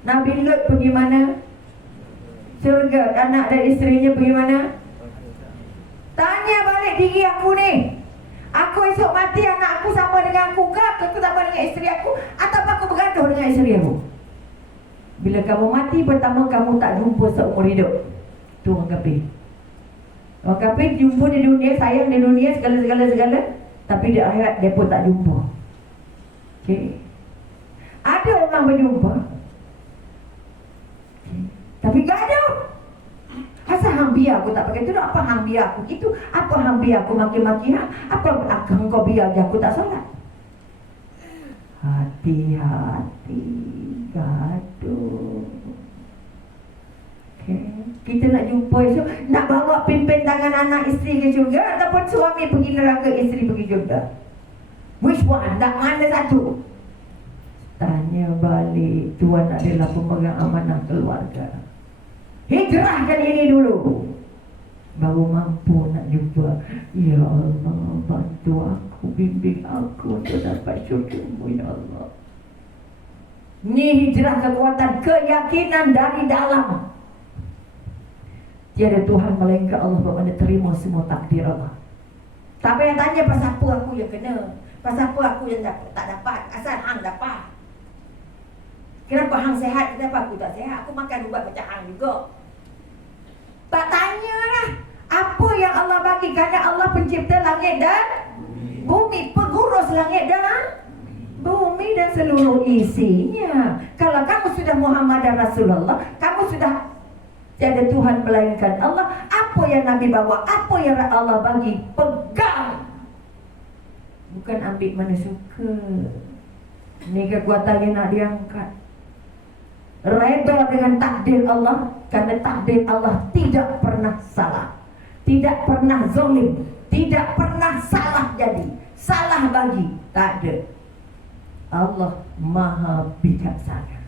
Nabi Lut pergi mana? Surga. Anak dan isterinya pergi mana? Tanya balik diri aku ni. Aku esok mati, anak aku sama dengan aku ke? Aku sama dengan isteri aku? Atau aku bergaduh dengan isteri aku? Bila kamu mati, pertama kamu tak jumpa seumur hidup. Tu orang kafir. Orang kafir jumpa di dunia, sayang di dunia, segala-segala. Tapi di akhirat, dia pun tak jumpa. Okay. Ada orang berjumpa. Okay. Tapi gaduh. Asal hang biar aku tak pakai tudung, apa hang biar aku gitu, apa hang biar aku maki-maki hang, apa kau biar je aku tak solat. Hati-hati, gaduh. Okay. Kita nak jumpa esok, nak bawa pimpin tangan anak isteri ke syurga, ataupun suami pergi neraka, isteri pergi syurga. Which one? Nak mana satu? Tanya balik, Tuhan adalah pemegang amanah keluarga. Hijrahkan ini dulu, baru mampu nak jumpa. Ya Allah, bantu aku, bimbing aku untuk dapat syurga-Mu, ya Allah. Ini hijrah kekuatan keyakinan dari dalam. Tiada Tuhan melainkan Allah, bermakna terima semua takdir Allah. Tak payah tanya pasal apa aku yang kena, pasal apa aku yang tak dapat, asal hang dapat. Kenapa hang sehat, kenapa aku tak sehat? Aku makan ubat macam hang juga. Tak tanyalah apa yang Allah bagi, kerana Allah pencipta langit dan bumi, pengurus langit dan bumi dan seluruh isinya. Kalau kamu sudah Muhammad dan Rasulullah, kamu sudah tiada Tuhan melainkan Allah. Apa yang Nabi bawa, apa yang Allah bagi, pegang. Bukan ambil mana suka. Ini kekuatan yang nak diangkat. Redha dengan takdir Allah, kerana takdir Allah tidak pernah salah, tidak pernah zalim, tidak pernah salah jadi, salah bagi, tak ada. Allah Maha Bijaksana.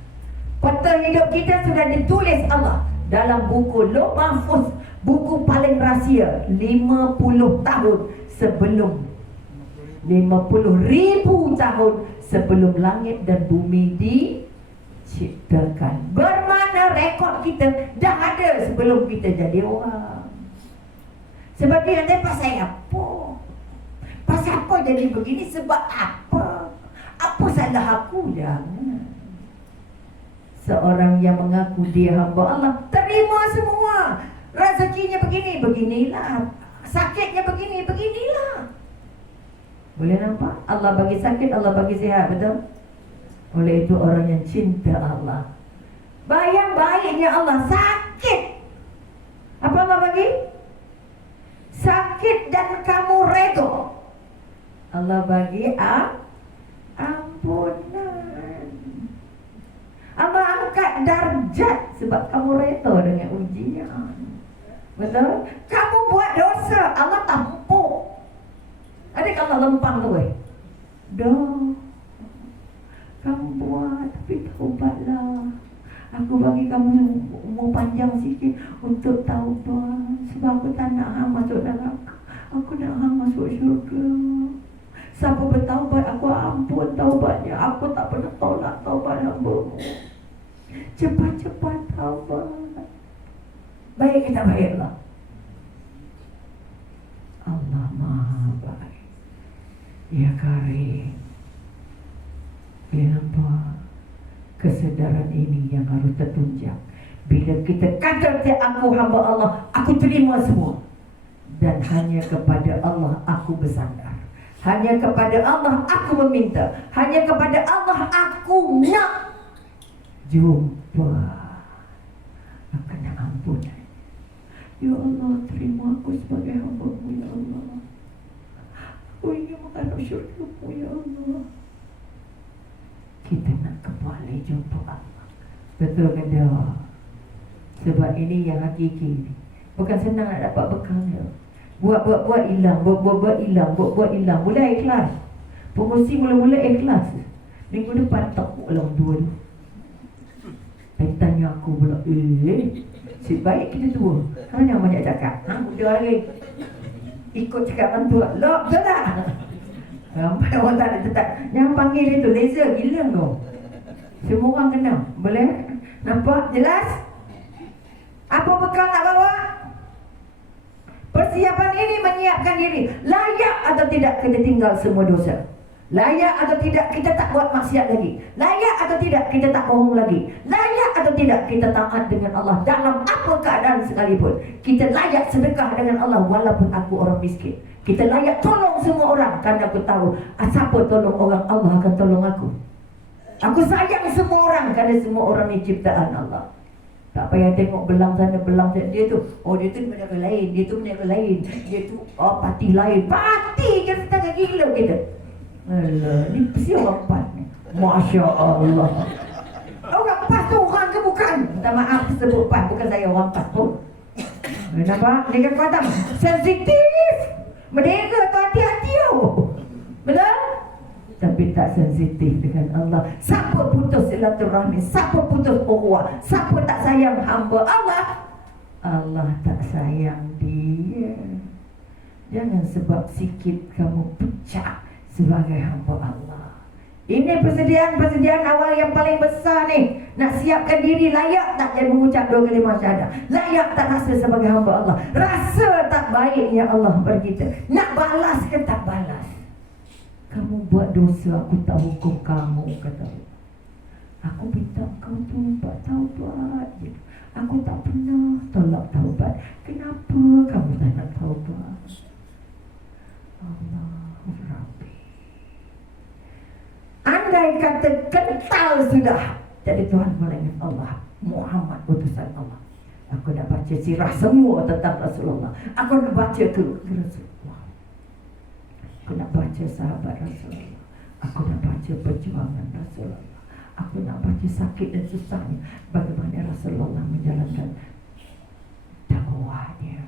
Peta hidup kita sudah ditulis Allah dalam buku Lauh Mahfuz, buku paling rahsia, 50 tahun sebelum, 50,000 tahun sebelum langit dan bumi diciptakan. Bermakna rekod kita dah ada sebelum kita jadi orang. Sebab dia nanti pasal apa? Pasal apa jadi begini? Sebab apa? Apa salah aku? Jangan. Seorang yang mengaku dia hamba Allah, terima semua. Rezekinya begini, beginilah. Sakitnya begini, beginilah. Boleh nampak? Allah bagi sakit, Allah bagi sihat, betul? Oleh itu orang yang cinta Allah, bayang baiknya Allah sakit. Apa Allah bagi? Sakit dan kamu redha. Allah bagi ampunan. Allah angkat darjat sebab kamu redha dengan ujian. Betul? Kamu buat dosa, Allah tampuk. Ada kalau lempang tu dah. Kamu buat, tapi taubatlah. Aku bagi kamu umur panjang sikit untuk taubat. Sebab aku tak nak hang masuk neraka, aku nak hang masuk syurga. Siapa bertaubat, aku ampun taubatnya. Aku tak pernah tolak taubat hamba-Mu. Cepat-cepat taubat. Baik kita baiklah. Allah Maha Baik, Ya Karim. Boleh nampak kesedaran ini yang harus tertunjang. Bila kita kata aku hamba Allah, aku terima semua, dan hanya kepada Allah aku bersandar, hanya kepada Allah aku meminta, hanya kepada Allah aku nak jumpa, akan nak ampunan. Ya Allah, terima aku sebagai hamba-Mu, Ya Allah. Aku ingin mengharap syurga-Mu, Ya Allah. Kita nak kembali jumpa Allah. Betul ke tak? Sebab ini yang hakiki. Bukan senang nak dapat bekal dia. Buat hilang, buat hilang, buat hilang. Mula ikhlas. Pengurusi mula-mula ikhlas. Minggu depan tak ulang dua tu. Dan tanya aku pula, sebaik kita tua. Mana banyak cakap? Muda lagi. Ikut cakap bantu. Lok, betul tak? Ramai orang tak ada tetap. Yang panggil dia tu laser gila tu. Semua orang kena. Boleh? Nampak? Jelas? Apa bekal nak bawa? Persiapan ini menyiapkan diri. Layak atau tidak kita tinggal semua dosa? Layak atau tidak kita tak buat maksiat lagi? Layak atau tidak kita tak bohong lagi? Layak atau tidak kita taat dengan Allah dalam apa keadaan sekalipun? Kita layak sedekah dengan Allah walaupun aku orang miskin. Kita layak tolong semua orang kerana aku tahu siapa tolong orang, Allah akan tolong aku. Aku sayang semua orang kerana semua orang ni ciptaan Allah. Tak payah tengok belang sana, belang sana. Dia tu, oh dia tu benda lain, dia tu benda lain, dia tu parti lain. Parti je setengah gila kita. Alah, ni mesti orang PAS ni. Masya Allah. Orang PAS tu orang ke bukan? Minta maaf sebut PAS, bukan saya orang PAS pun. Nampak? Dia kan kata sensitif. Mereka tu hati-hati tu. Betul? Tapi tak sensitif dengan Allah. Siapa putus silaturahmi, siapa putus ukhuwah, siapa tak sayang hamba Allah, Allah tak sayang dia. Jangan sebab sikit kamu pecah sebagai hamba Allah. Ini persediaan awal yang paling besar ni. Nak siapkan diri layak tak jadi mengucap 2 kalimah syahadah. Layak tak rasa sebagai hamba Allah. Rasa tak baik ya Allah berkita. Nak balas ke tak balas? Kamu buat dosa, aku tak hukum kamu, kata Allah. Aku minta kau taubat, taubat. Aku tak pernah tolak taubat. Kenapa kamu tak nak taubat? Allahu Rabbi. Andai kata kental sudah jadi Tuhan melainkan Allah, Muhammad utusan Allah. Aku nak baca sirah semua tentang Rasulullah. Aku nak baca tu Rasulullah. Aku nak baca sahabat Rasulullah. Aku nak baca perjuangan Rasulullah. Aku nak baca sakit dan susahnya, bagaimana Rasulullah menjalankan dakwahnya.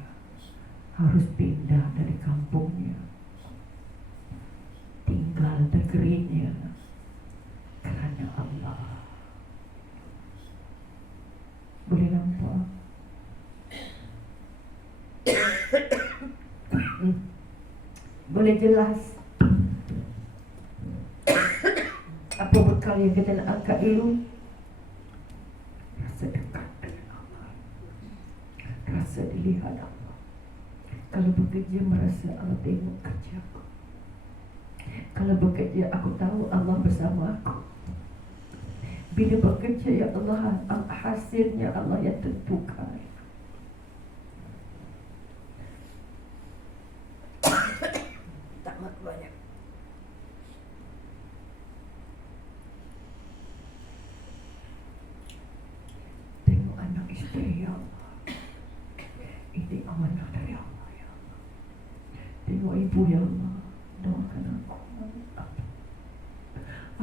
Harus pindah dari kampungnya, tinggal negerinya kerana Allah. Boleh nampak? Boleh jelas apa bekal yang kita nak angkat dulu? Rasa dekat dengan Allah, rasa dilihat Allah. Kalau bekerja merasa Allah tengok kerja aku. Kalau bekerja aku tahu Allah bersama aku. Bila bekerja ya Allah, hasilnya Allah yang tentukan. Tak makan banyak. Tengok anak isteri ya Allah. Ini amanah dari Allah ya Allah. Tengok ibu ya Allah. Doakan aku.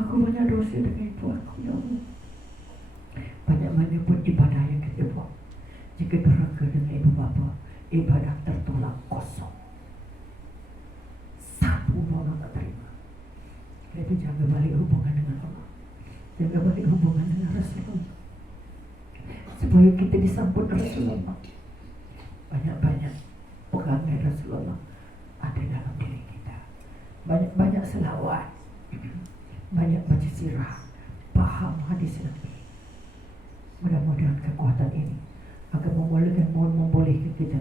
Aku banyak dosa dengan ibu aku ya Allah. Banyak mana pun ibadah yang kita buat, jika deraka dengan ibu bapa, ibadah tertolak kosong. Satu orang tak terima. Jadi jaga balik hubungan dengan Allah, jaga balik hubungan dengan Rasulullah, supaya kita disambut Rasulullah. Banyak-banyak pegangan Rasulullah ada dalam diri kita. Banyak-banyak selawat, banyak baca sirah, faham hadis Nabi. Mudah-mudahan kekuatan ini akan membolehkan kita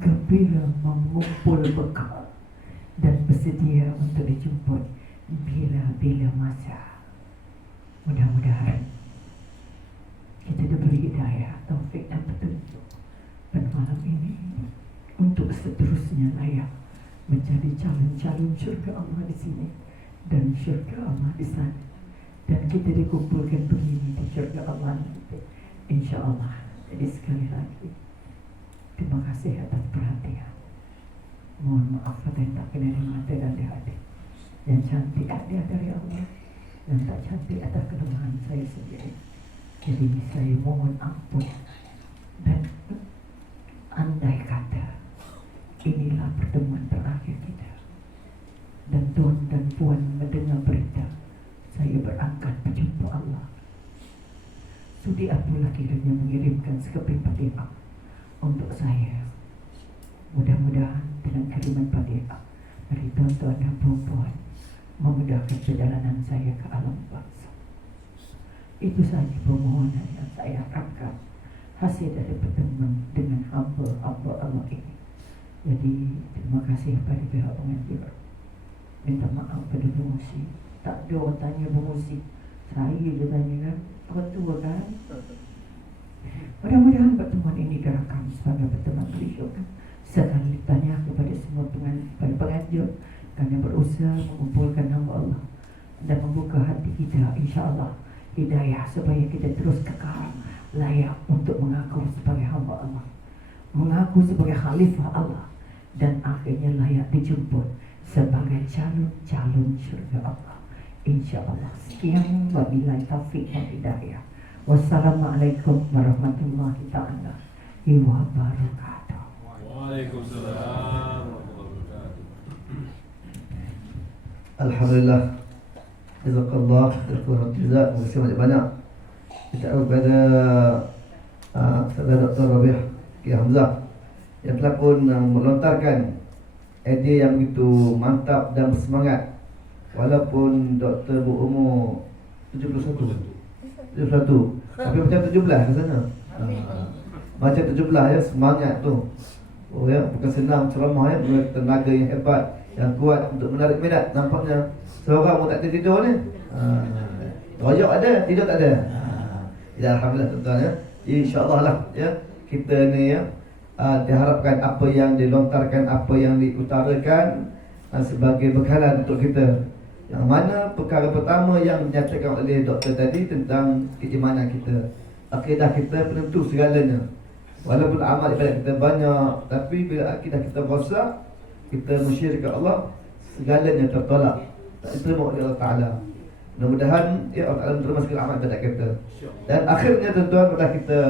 gembira mengumpul bekal dan bersedia untuk dijemput bila-bila masa. Mudah-mudahan kita diberi hidayah, taufik dan petunjuk pada malam ini untuk seterusnya layak menjadi calon-calon syurga Allah di sini dan syurga Allah di sana. Dan kita dikumpulkan begini di syurga Allah nanti, insyaAllah. Jadi sekali lagi, terima kasih atas perhatian. Mohon maaf kata yang tak kena di mata dan di hati. Yang cantik dia dari Allah, yang tak cantik atas kelemahan saya sendiri. Jadi saya mohon ampun. Dan andai kata inilah pertemuan terakhir kita, dan tuan dan puan mendengar berita saya berangkat berjumpa Allah, sudi apalah kiranya mengirimkan sekeping Fatihah untuk saya. Mudah-mudahan dengan kiriman Fatihah dari tuan-tuan dan perempuan memudahkan perjalanan saya ke alam barzakh. Itu saja permohonan yang saya harapkan hasil dari pertemuan dengan hamba-hamba Allah ini. Jadi terima kasih kepada pihak pengajar. Minta maaf pada pengusi. Tak ada orang tanya pengusi. Saya je tanya kan. Orang tua kan. Mudah-mudahan pertemuan ini direkam sebagai pertemuan beliau kan. Sekali tanya kepada semua pengajar kerana berusaha mengumpulkan hamba Allah dan membuka hati kita, insya-Allah hidayah supaya kita terus kekal layak untuk mengaku sebagai hamba Allah, mengaku sebagai khalifah Allah, dan akhirnya layak dijemput sebagai calon-calon syurga Allah, insya-Allah. Sekian, wabillahi taufiq wal hidayah. Wassalamualaikum warahmatullahi taala wabarakatuh. Waalaikumsalam warahmatullahi wabarakatuh. Alhamdulillah. Jazakallah. Jazakallah. Terima kasih banyak-banyak. Kita kepada Saudara Dr. Rabiah K. Hamzah yang telah pun melontarkan idea yang begitu mantap dan bersemangat. Walaupun Dr. berumur 71, tapi macam 17 ke sana. Macam 17 ya, semangat tu. Oh ya, bukan senang ceramah ya, dengan tenaga yang hebat, yang kuat untuk menarik minat. Nampaknya seorang pun tak tidur ni. Royak ada, tidur tak ada. Ya, alhamdulillah tuan-tuan ya. InsyaAllah lah ya, kita ni ya diharapkan apa yang dilontarkan, apa yang diutarakan sebagai bekalan untuk kita. Yang mana perkara pertama yang dinyatakan oleh doktor tadi tentang keimanan kita, akidah kita penentu segalanya. Walaupun amal ibadat kita banyak, tapi bila akidah kita rosak, kita mensyirikkan Allah, segalanya tertolak, tak diterima oleh Allah Ta'ala. Mudah-mudahan ya Allah Ta'ala menerima segala amal ibadat kita. Dan akhirnya tuan-tuan, bila kita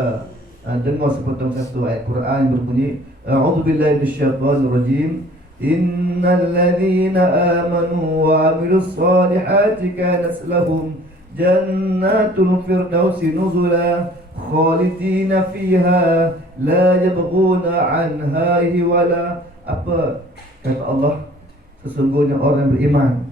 dengar sepotong satu ayat Quran yang berbunyi, A'udzubillahi minasyaitonirrajim, Innal ladzina amanu wa 'amilus solihati kanat lahum jannatul firdausi nuzula khalidina fiha la yabghuna 'anha hiwala. Apa kata Allah? Sesungguhnya orang beriman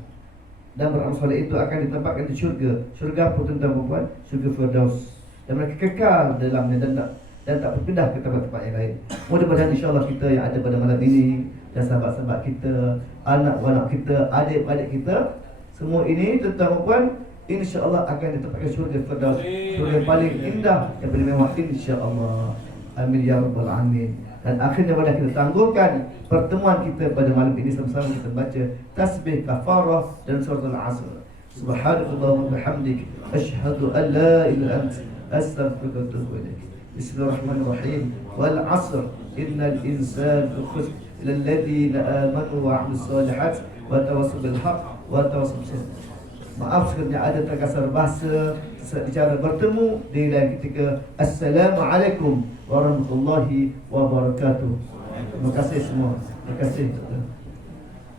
dan beramal soleh itu akan ditempatkan di syurga. Syurga apa tuan-tuan dan puan? Syurga Firdaus. Dan mereka kekal dalamnya dan tak berpindah ke tempat-tempat yang lain. Mudah-mudahan insya-Allah kita yang ada pada malam ini dan sahabat-sahabat kita, anak-anak kita, adik-adik kita, semua ini tuan-tuan dan puan, insya-Allah akan ditempatkan syurga Firdaus, syurga yang paling indah, yang paling mewah, insya-Allah. Amin ya rabbal alamin. Dan akhirnya pada kita tangguhkan pertemuan kita pada malam ini sama-sama kita baca tasbih kafarah dan surah Al-Asr. Subhanallahumma wa bihamdik, asyhadu an la ilaha illa anta, astaghfiruka wa atubu ilaik. Bismillahirrahmanirrahim. Wal 'asr innal insana khusr illa alladhina amanu wa 'amilus solihat wa tawassaw bil haqq wa tawassaw bis sabr. Maaf sekiranya ada terkasar bahasa secara bertemu di lain ketika. Assalamualaikum warahmatullahi wabarakatuh. Terima kasih semua. Terima kasih.